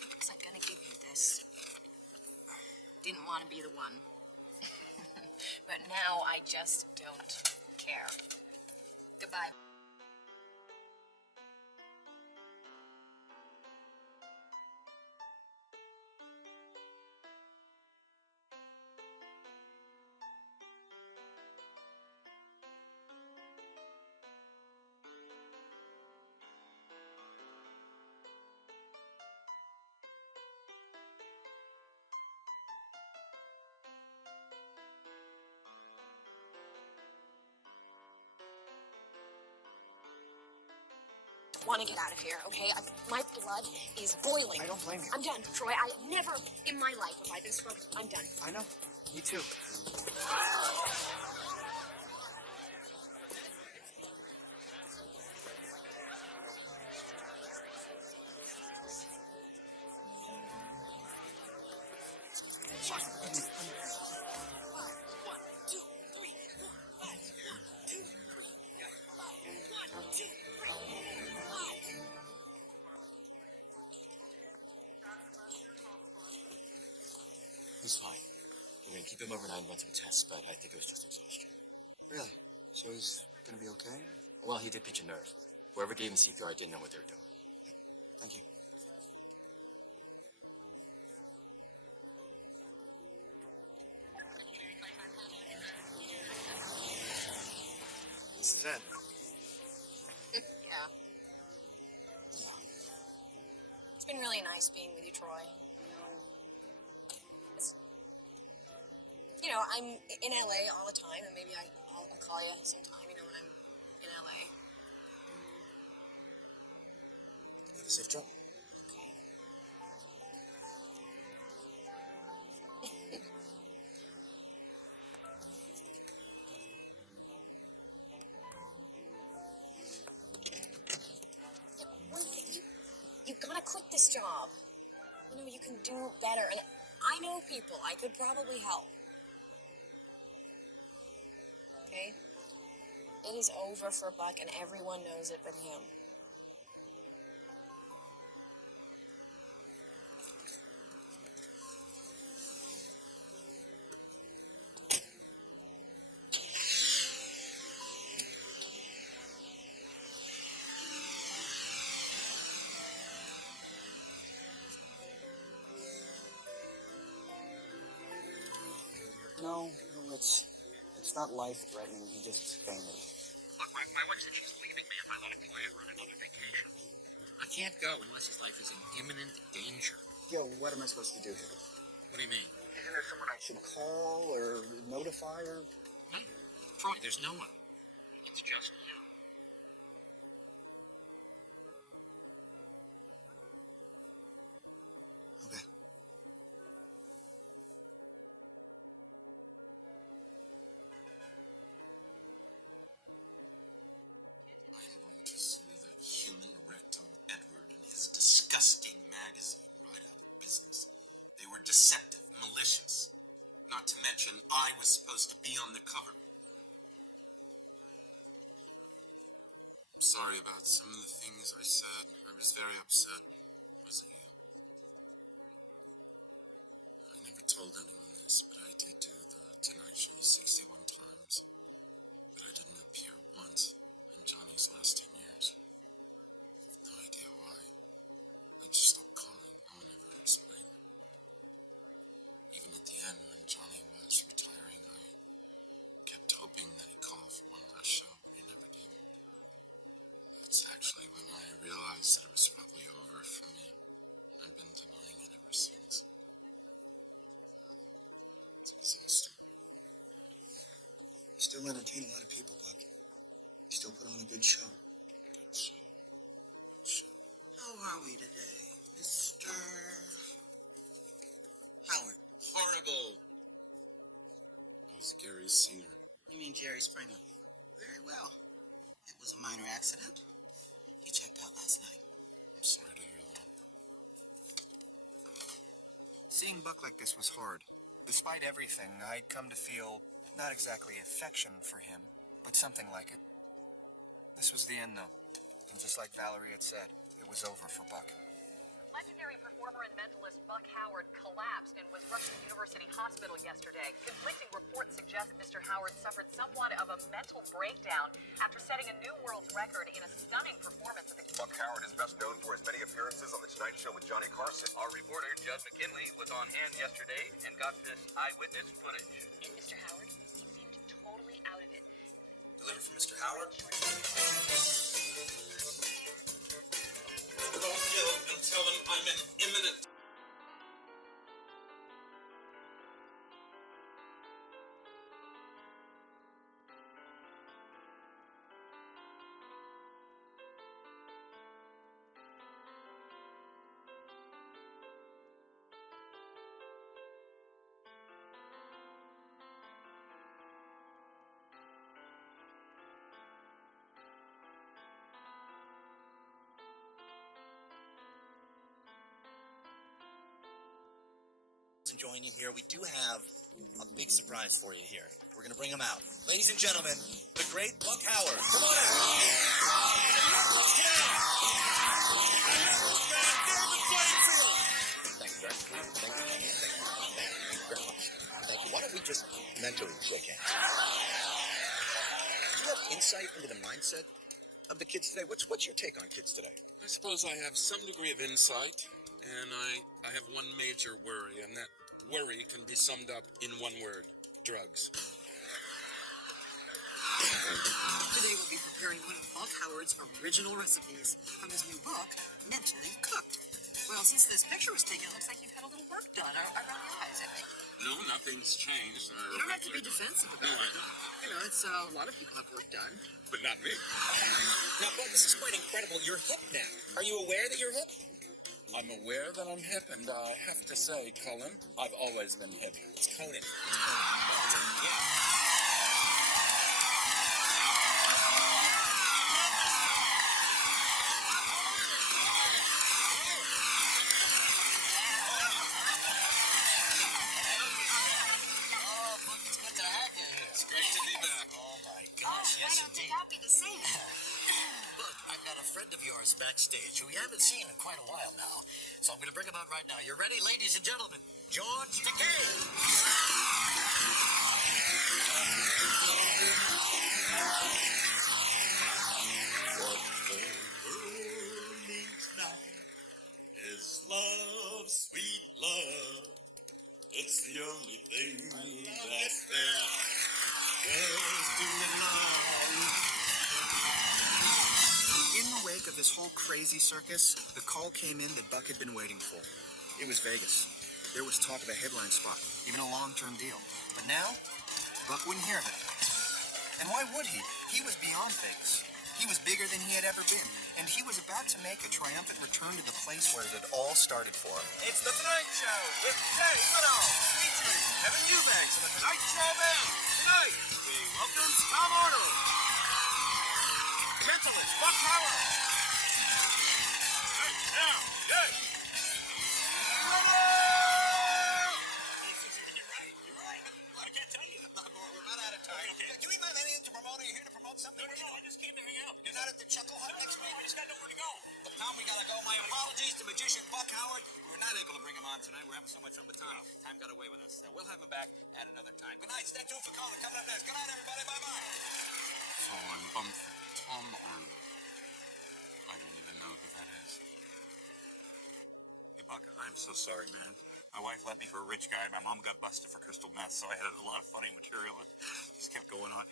I wasn't gonna give you this. Didn't want to be the one. But now I just don't care. Goodbye. Want to get out of here, okay? My blood is boiling. I don't blame you. I'm done, Troy. I never in my life have I been scrubbed. I'm done. I know. Me too. He's fine. We're gonna keep him overnight and run some tests, but I think it was just exhaustion. Really? So he's gonna be okay? Well, he did pinch a nerve. Whoever gave him CPR didn't know what they were doing. Thank you. This is it. Yeah. It's been really nice being with you, Troy. I'm in LA all the time, and maybe I'll call you sometime, when I'm in LA. Have a safe trip. You gotta quit this job. You can do better, and I know people. I could probably help. Okay? It is over for Buck, and everyone knows it but him. No, it's not life-threatening. He just fainted. Look, my wife said she's leaving me if I let a client run another vacation. I can't go unless his life is in imminent danger. Yo, what am I supposed to do here? What do you mean? Isn't there someone I should call or notify or... No. Troy, there's no one. It's just you. Okay. I'm going to sue that human rectum Edward and his disgusting magazine right out of business. They were deceptive, malicious. Not to mention, I was supposed to be on the cover. I'm sorry about some of the things I said. I was very upset. Wasn't you? I never told anyone this, but I did do the Tonight Show 61 times. But I didn't appear once in Johnny's last 10 years. No idea why. I just stopped calling. No one ever explained. still entertain a lot of people, Buck. You still put on a good show. So, How are we today, Mr. Howard? Horrible. How's Gary's singer? You mean Jerry Springer? Very well. It was a minor accident. He checked out last night. I'm sorry to hear that. Seeing Buck like this was hard. Despite everything, I'd come to feel not exactly affection for him, but something like it. This was the end, though. And just like Valerie had said, it was over for Buck. Legendary performer and mentalist Buck Howard collapsed and was rushed to University Hospital yesterday. Conflicting reports suggest that Mr. Howard suffered somewhat of a mental breakdown after setting a new world record in a stunning performance at the... Buck Howard is best known for his many appearances on The Tonight Show with Johnny Carson. Our reporter, Judd McKinley, was on hand yesterday and got this eyewitness footage. And Mr. Howard, he seemed totally out of it. Delivered from Mr. Howard? Call Gil and tell him I'm in imminent... Enjoying you here. We do have a big surprise for you here. We're going to bring him out. Ladies and gentlemen, the great Buck Howard. Come on out. thank you, Greg. Thank you very much. Thank you. Why don't we just mentally shake hands? Do you have insight into the mindset of the kids today? What's your take on kids today? I suppose I have some degree of insight, and I have one major worry, and that worry can be summed up in one word: drugs. Today we'll be preparing one of Buck Howard's original recipes from his new book, Mentally Cooked. Well, since this picture was taken, it looks like you've had a little work done around your eyes, I think. No, nothing's changed. You don't have to be defensive about it. You know, it's a lot of people have work done. But not me. Now, Buck, this is quite incredible. You're hip now. Are you aware that you're hip? I'm aware that I'm hip, and I have to say, Colin, I've always been hip. It's Conan. It's great to be back. Oh, my gosh. I don't think I'll be the same. Look, I've got a friend of yours backstage who we haven't seen in quite a while now. So I'm going to bring him out right now. You ready, ladies and gentlemen? George Takei. What the world needs now is love, sweet love. It's the only thing that's there. Just to love. In the wake of this whole crazy circus, the call came in that Buck had been waiting for. It was Vegas. There was talk of a headline spot, even a long-term deal. But now, Buck wouldn't hear of it. And why would he? He was beyond Vegas. He was bigger than he had ever been. And he was about to make a triumphant return to the place where it had all started for him. It's The Tonight Show with Jay Leno, featuring Kevin Eubanks and The Tonight Show Band. Tonight, we welcome Tom Arnold, mentalist Buck Howard. Hey, now, good. You're right. Well, I can't tell you. We're about out of time. Okay. Do we have anything to promote? Are you here to promote something? No, I just came to hang out. You're not at the Chuckle Hut next week? I just got nowhere to go. Look, Tom, we gotta go. My apologies to magician Buck Howard. We were not able to bring him on tonight. We're having so much fun with Tom. Time got away with us. We'll have him back at another time. Good night. Stay tuned for Colin. Coming up next. Good night, everybody. Bye-bye. So I'm bummed for Tom Arnold. I don't even know who that is. Hey, Buck, I'm so sorry, man. My wife left me for a rich guy. My mom got busted for crystal meth, so I had a lot of funny material and just kept going on.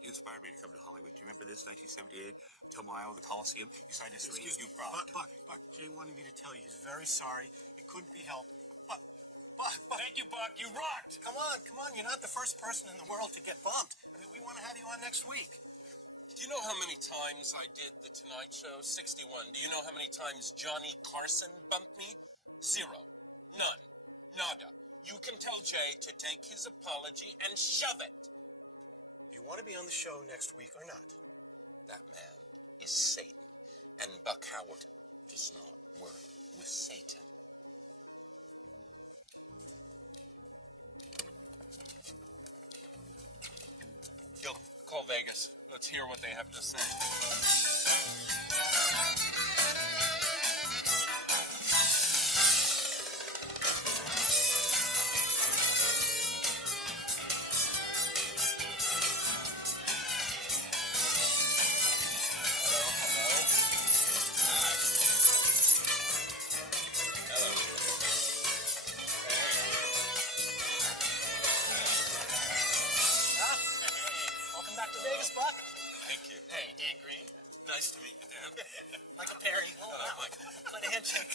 You inspired me to come to Hollywood. Do you remember this, 1978? Tomayo, the Coliseum. You signed this release. You brought. Buck, Jay wanted me to tell you he's very sorry. It couldn't be helped. But Thank you, Buck. You rocked. Come on. You're not the first person in the world to get bumped. I mean, we want to have you on next week. Do you know how many times I did The Tonight Show? 61. Do you know how many times Johnny Carson bumped me? 0. None. Nada. You can tell Jay to take his apology and shove it. Do you want to be on the show next week or not? That man is Satan, and Buck Howard does not work with Satan. Gil, call Vegas. Let's hear what they have to say. Welcome back to Vegas, Buck. Thank you. Hey, Dan Green. Nice to meet you, Dan. Michael Perry. Oh, Hello, wow. Michael. Quite a handshake.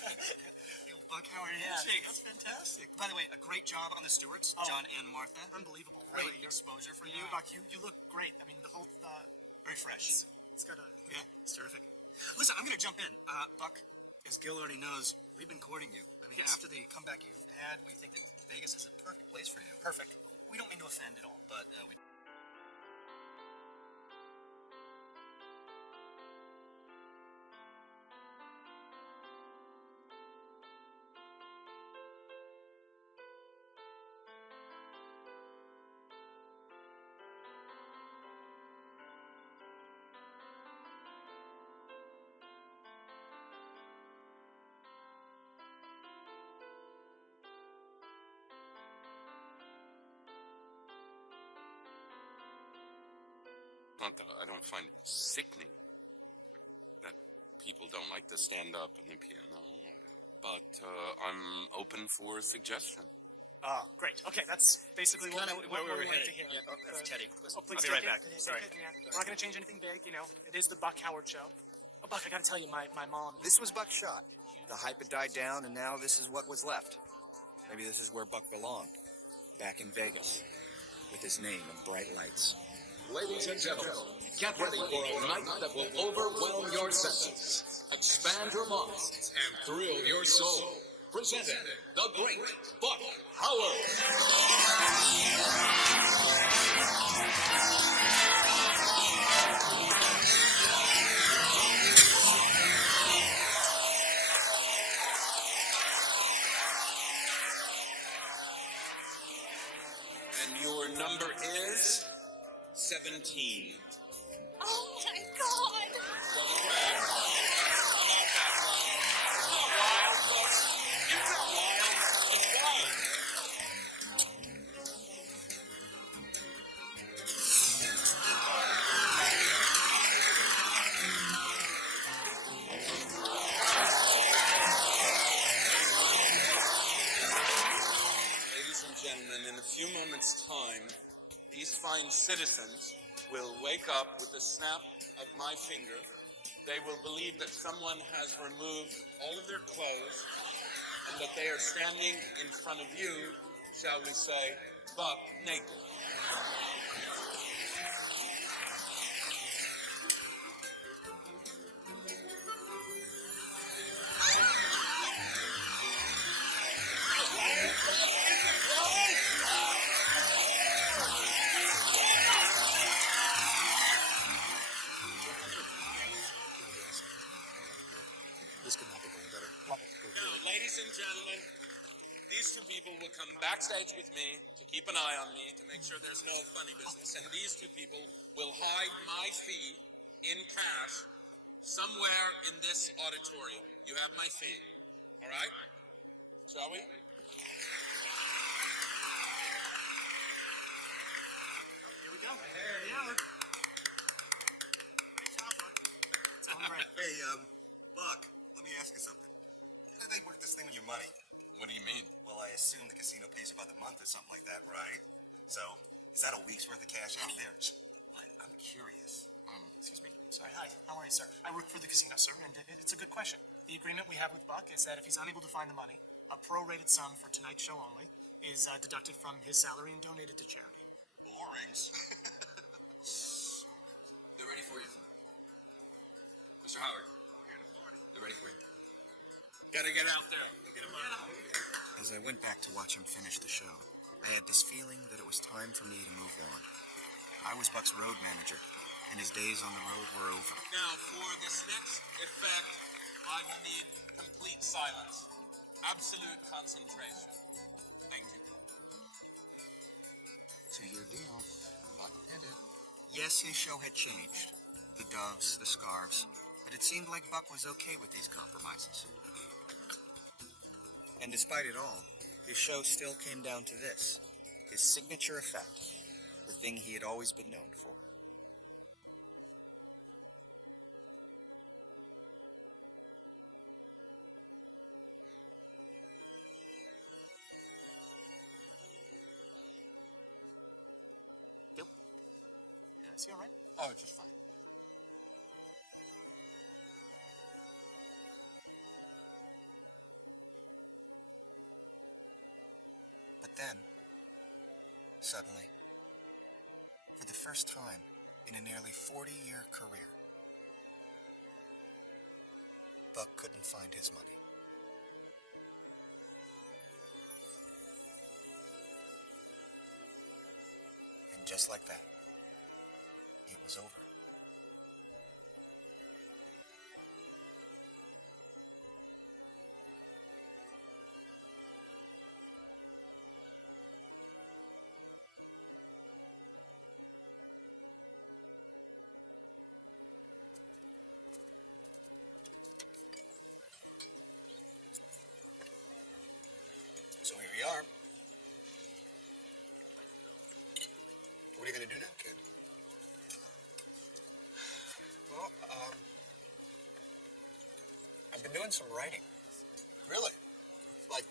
Buck Howard handshake. That's fantastic. By the way, a great job on the Stewarts, John and Martha. Unbelievable. Great exposure for you. Buck, you look great. I mean, the whole, very fresh. It's got a, it's terrific. Listen, I'm going to jump in. Buck, as Gil already knows, we've been courting you. I mean, after the comeback you've had, we think that Vegas is a perfect place for you. Perfect. We don't mean to offend at all, but we... Not that I don't find it sickening that people don't like to stand up in the piano, but I'm open for suggestion. Oh, great. Okay, that's basically what we were headed to hear. Yeah, that's Teddy. Listen, Please I'll be right back. Sorry. We're not going to change anything big, you know. It is the Buck Howard show. Oh, Buck, I got to tell you, my mom... This was Buck's shot. The hype had died down, and now this is what was left. Maybe this is where Buck belonged. Back in Vegas. With his name in bright lights. Ladies and gentlemen, get ready for a night that will overwhelm your senses, expand your minds, and thrill your soul. Presenting the great Buck Howard. And your number is 17. Oh my God! Ladies and gentlemen, in a few moments' time, these fine citizens will wake up with the snap of my finger. They will believe that someone has removed all of their clothes and that they are standing in front of you, shall we say, buck naked. This could not be going better. Ladies and gentlemen, these two people will come backstage with me to keep an eye on me to make sure there's no funny business, and these two people will hide my fee in cash somewhere in this auditorium. You have my fee, all right? Shall we? Here we go. There we are. Great job, Buck. All right. Hey, Buck, let me ask you something. How do they work this thing with your money? What do you mean? Well, I assume the casino pays you by the month or something like that, right? So, is that a week's worth of cash out there? I'm curious. Excuse me. Sorry, hi. How are you, sir? I work for the casino, sir, and it's a good question. The agreement we have with Buck is that if he's unable to find the money, a prorated sum for tonight's show only is deducted from his salary and donated to charity. Borings. They're ready for you. Mr. Howard. They're ready for you. Gotta get out there. As I went back to watch him finish the show, I had this feeling that it was time for me to move on. I was Buck's road manager, and his days on the road were over. Now, for this next effect, I will need complete silence. Absolute concentration. Thank you. To your deal, Buck did it. Yes, his show had changed. The doves, the scarves, but it seemed like Buck was okay with these compromises. And despite it all, his show still came down to this, his signature effect, the thing he had always been known for. Is he all right? Oh, it's just fine. But then, suddenly, for the first time in a nearly 40-year career, Buck couldn't find his money. And just like that, it was over. So here we are. What are you going to do now, kid? Well, I've been doing some writing. Really? Like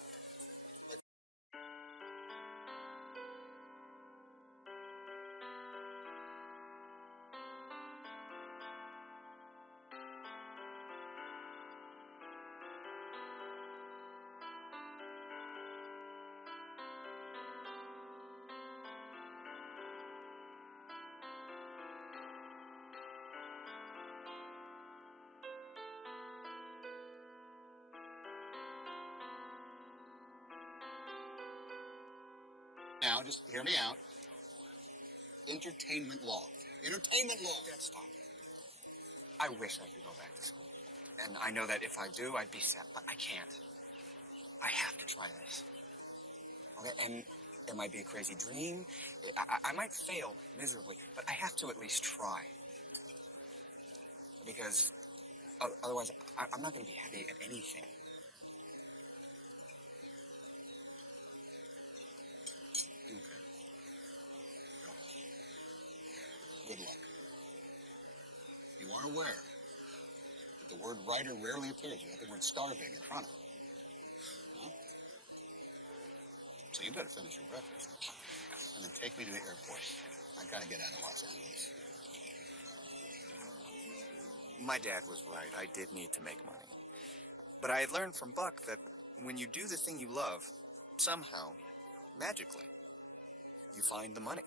Now, just hear me out. Entertainment law. Entertainment law. Dad, stop. I wish I could go back to school. And I know that if I do, I'd be set, but I can't. I have to try this. Okay, and it might be a crazy dream. I might fail miserably, but I have to at least try. Because otherwise, I'm not going to be happy at anything. Okay. Good luck. You are aware that the word writer rarely appears without the word starving in front of it. Huh? So you better finish your breakfast and then take me to the airport. I gotta get out of Los Angeles. My dad was right. I did need to make money. But I had learned from Buck that when you do the thing you love, somehow, magically, you find the money.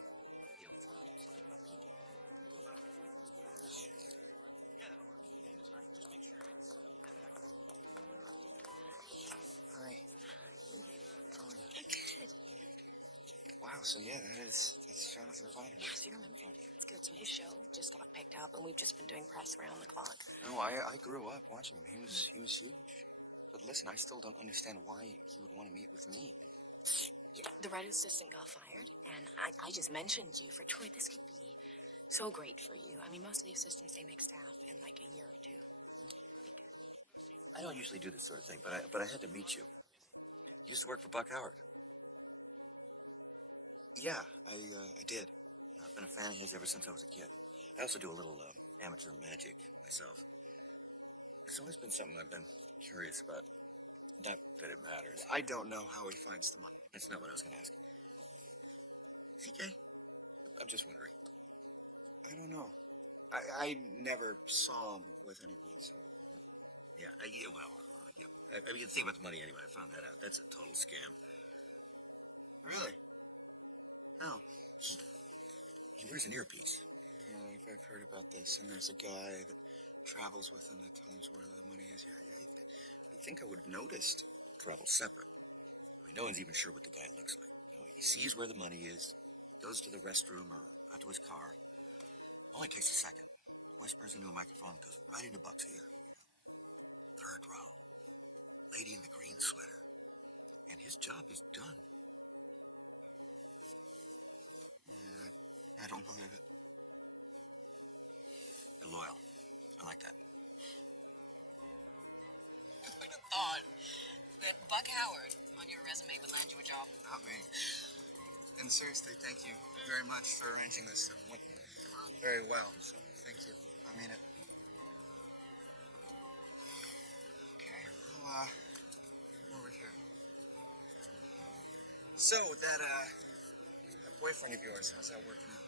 Hi. Wow, so yeah, that's Jonathan Vitamin. Yeah, so you remember? It's good. So his show just got picked up, and we've just been doing press around the clock. No, I grew up watching him. He was huge. But listen, I still don't understand why he would want to meet with me. Yeah, the writer's assistant got fired, and I just mentioned you for Troy. This could be so great for you. I mean, most of the assistants, they make staff in like a year or two. I don't usually do this sort of thing, but I had to meet you. You used to work for Buck Howard. Yeah, I did. I've been a fan of his ever since I was a kid. I also do a little amateur magic myself. It's always been something I've been curious about. Not that it matters. I don't know how he finds the money. That's not what I was going to ask. Is he gay? I'm just wondering. I don't know. I never saw him with anyone, so... Yeah, I mean, think about the money anyway. I found that out. That's a total scam. Really? How? He wears an earpiece. Yeah, I've heard about this, and there's a guy that travels with him that tells him where the money is. Yeah, I think I would have noticed. Travels separate. I mean, no one's even sure what the guy looks like. You know, he sees where the money is, goes to the restroom or out to his car. Only takes a second. Whispers into a microphone, goes right into Buck's ear. Third row. Lady in the green sweater. And his job is done. Yeah, I don't believe it. You're loyal. I like that. Who'd have thought that Buck Howard on your resume would land you a job? Not me. And seriously, thank you very much for arranging this. It went very well, so thank you. I mean it. Okay, well, come over here. So, that boyfriend of yours, how's that working out?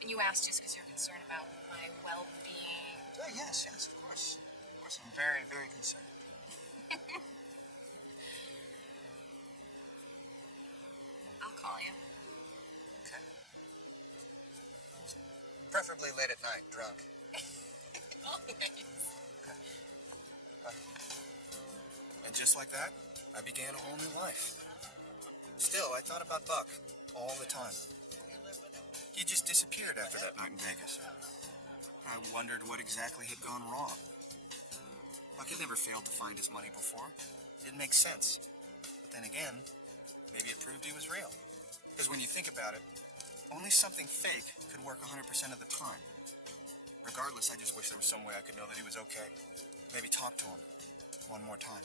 And you asked just because you're concerned about my well-being. Oh, yes, of course. Of course, I'm very, very concerned. I'll call you. Okay. Preferably late at night, drunk. Always. And just like that, I began a whole new life. Still, I thought about Buck all the time. He just disappeared after that night in Vegas. I wondered what exactly had gone wrong. Buck had never failed to find his money before. It didn't make sense. But then again, maybe it proved he was real. Because when you think about it, only something fake could work 100% of the time. Regardless, I just wish there was some way I could know that he was okay. Maybe talk to him one more time.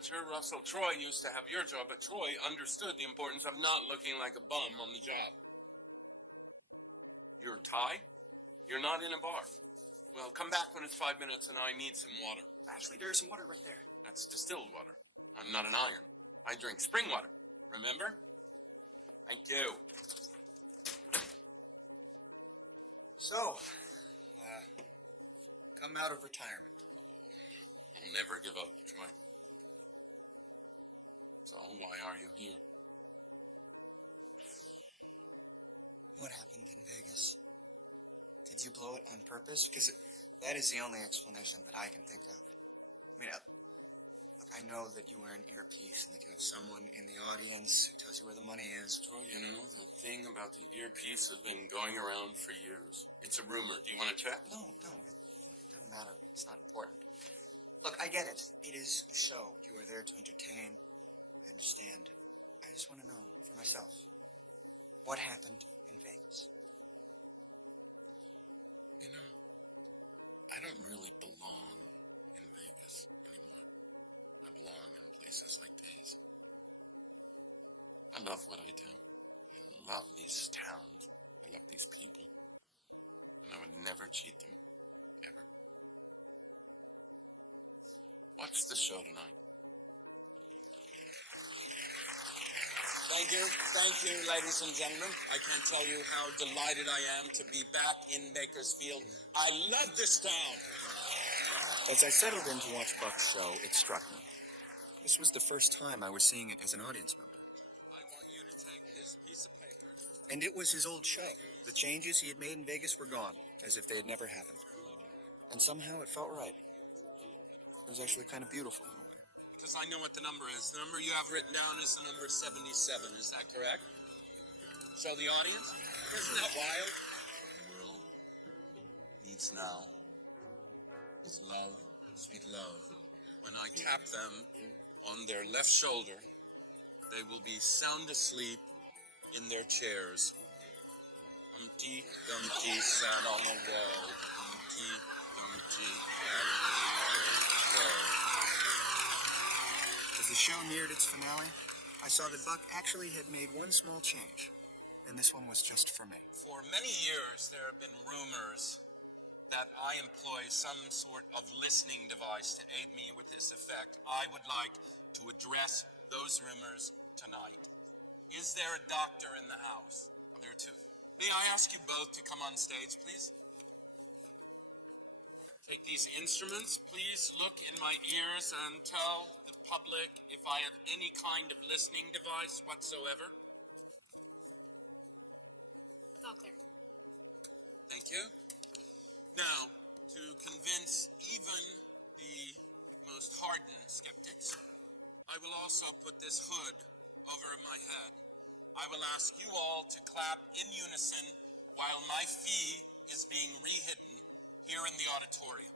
Sure, Russell, Troy used to have your job, but Troy understood the importance of not looking like a bum on the job. You're Thai? You're not in a bar. Well, come back when it's 5 minutes and I need some water. Actually, there's some water right there. That's distilled water. I'm not an iron. I drink spring water. Remember? Thank you. So, come out of retirement. I'll never give up, Troy. So, why are you here? What happened in Vegas? Did you blow it on purpose? Because that is the only explanation that I can think of. I mean, I know that you wear an earpiece and that you have someone in the audience who tells you where the money is. Troy, you know, the thing about the earpiece has been going around for years. It's a rumor. Do you want to check? No, it doesn't matter. It's not important. Look, I get it. It is a show. You are there to entertain. I understand. I just want to know for myself. What happened in Vegas? You know, I don't really belong in Vegas anymore. I belong in places like these. I love what I do. I love these towns. I love these people. And I would never cheat them. Ever. What's the show tonight? Thank you, ladies and gentlemen. I can't tell you how delighted I am to be back in Bakersfield. I love this town. As I settled in to watch Buck's show, it struck me. This was the first time I was seeing it as an audience member. I want you to take this piece of paper. And it was his old show. The changes he had made in Vegas were gone, as if they had never happened. And somehow it felt right. It was actually kind of beautiful in a way. Because I know what the number is. The number you have written down is the number 77. Is that correct? So the audience? Isn't that wild? The world needs beats now. It's love, sweet love. When I tap them on their left shoulder, they will be sound asleep in their chairs. Humpty Dumpty sat on the wall. Humpty Dumpty had a ball. As the show neared its finale, I saw that Buck actually had made one small change, and this one was just for me. For many years, there have been rumors that I employ some sort of listening device to aid me with this effect. I would like to address those rumors tonight. Is there a doctor in the house? Oh, there are two. May I ask you both to come on stage, please? Take these instruments. Please look in my ears and tell the public if I have any kind of listening device whatsoever. It's all clear. Thank you. Now, to convince even the most hardened skeptics, I will also put this hood over my head. I will ask you all to clap in unison while my fee is being rehidden here in the auditorium.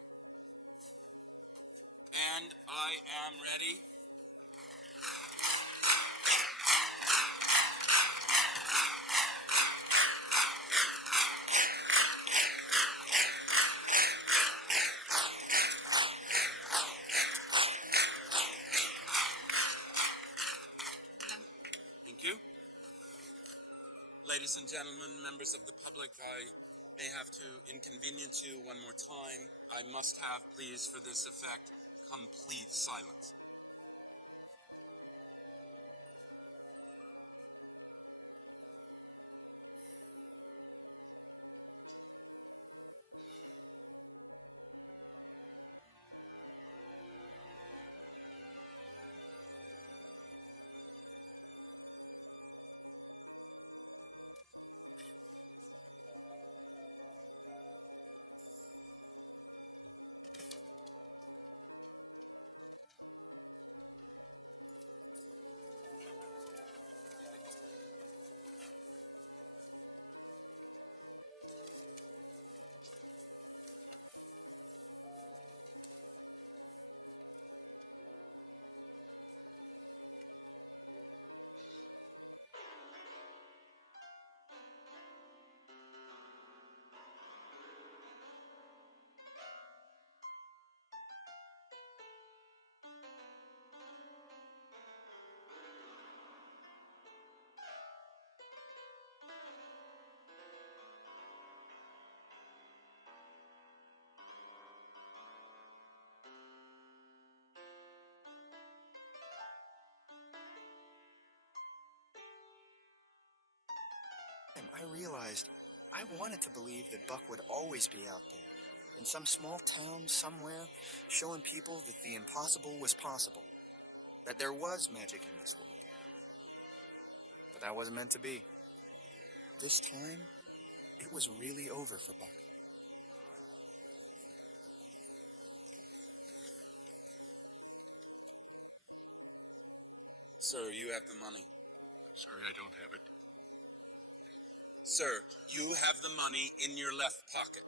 And I am ready. Thank you. Ladies and gentlemen, members of the public, I may have to inconvenience you one more time. I must have, please, for this effect, complete silence. I realized I wanted to believe that Buck would always be out there, in some small town somewhere, showing people that the impossible was possible, that there was magic in this world. But that wasn't meant to be. This time, it was really over for Buck. Sir, you have the money. Sorry, I don't have it. Sir, you have the money in your left pocket.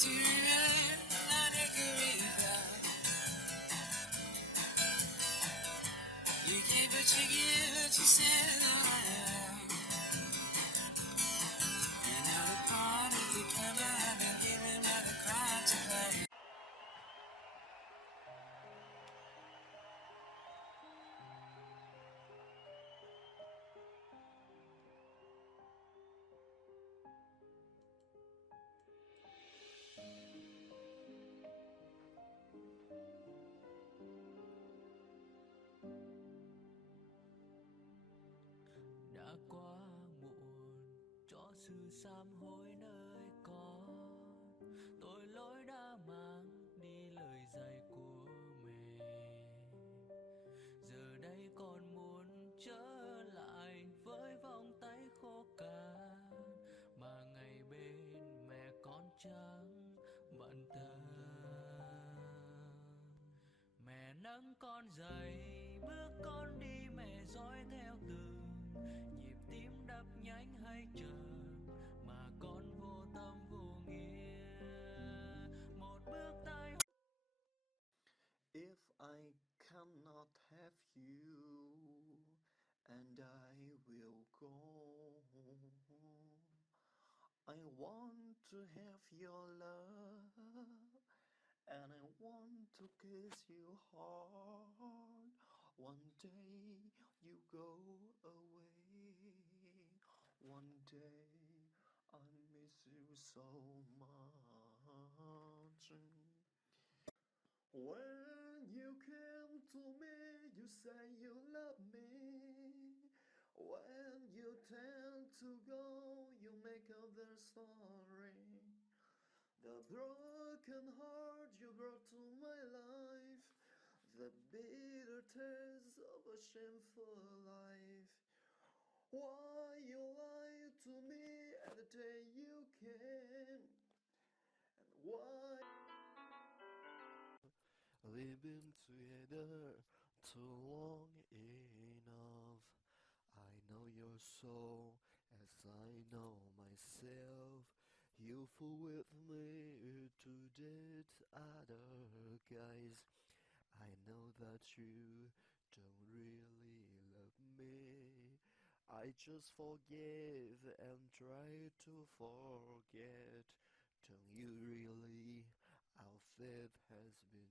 to remain like a river. You give what you give, what you said that I am. And now the part of the clever have been given by the crowd to play. Đã quá muộn cho sự sám hối nơi con, tội lỗi đã mang đi lời dạy của mẹ. Giờ đây con muốn trở lại với vòng tay khô cạn, mà ngày bên mẹ con chẳng bận tâm. Mẹ nâng con dậy, bước con đi, mẹ dõi theo từng nhịp tim đập nhanh hay chậm, mà con vô tâm vô nghĩa. Một bước tay. If I cannot have you, and I will go, I want to have your love, and I want to kiss you hard. One day you go away, one day I miss you so much. When you came to me, you say you love me. When you tend to go, you make up their story. The broken heart you brought to my life, the bitter taste of a shameful life. Why you lied to me at the day you came, and why we've been together too long enough. I know your soul as I know myself. You fool with me to date other guys. I know that you don't really love me. I just forgive and try to forget. Don't you really? Our faith has been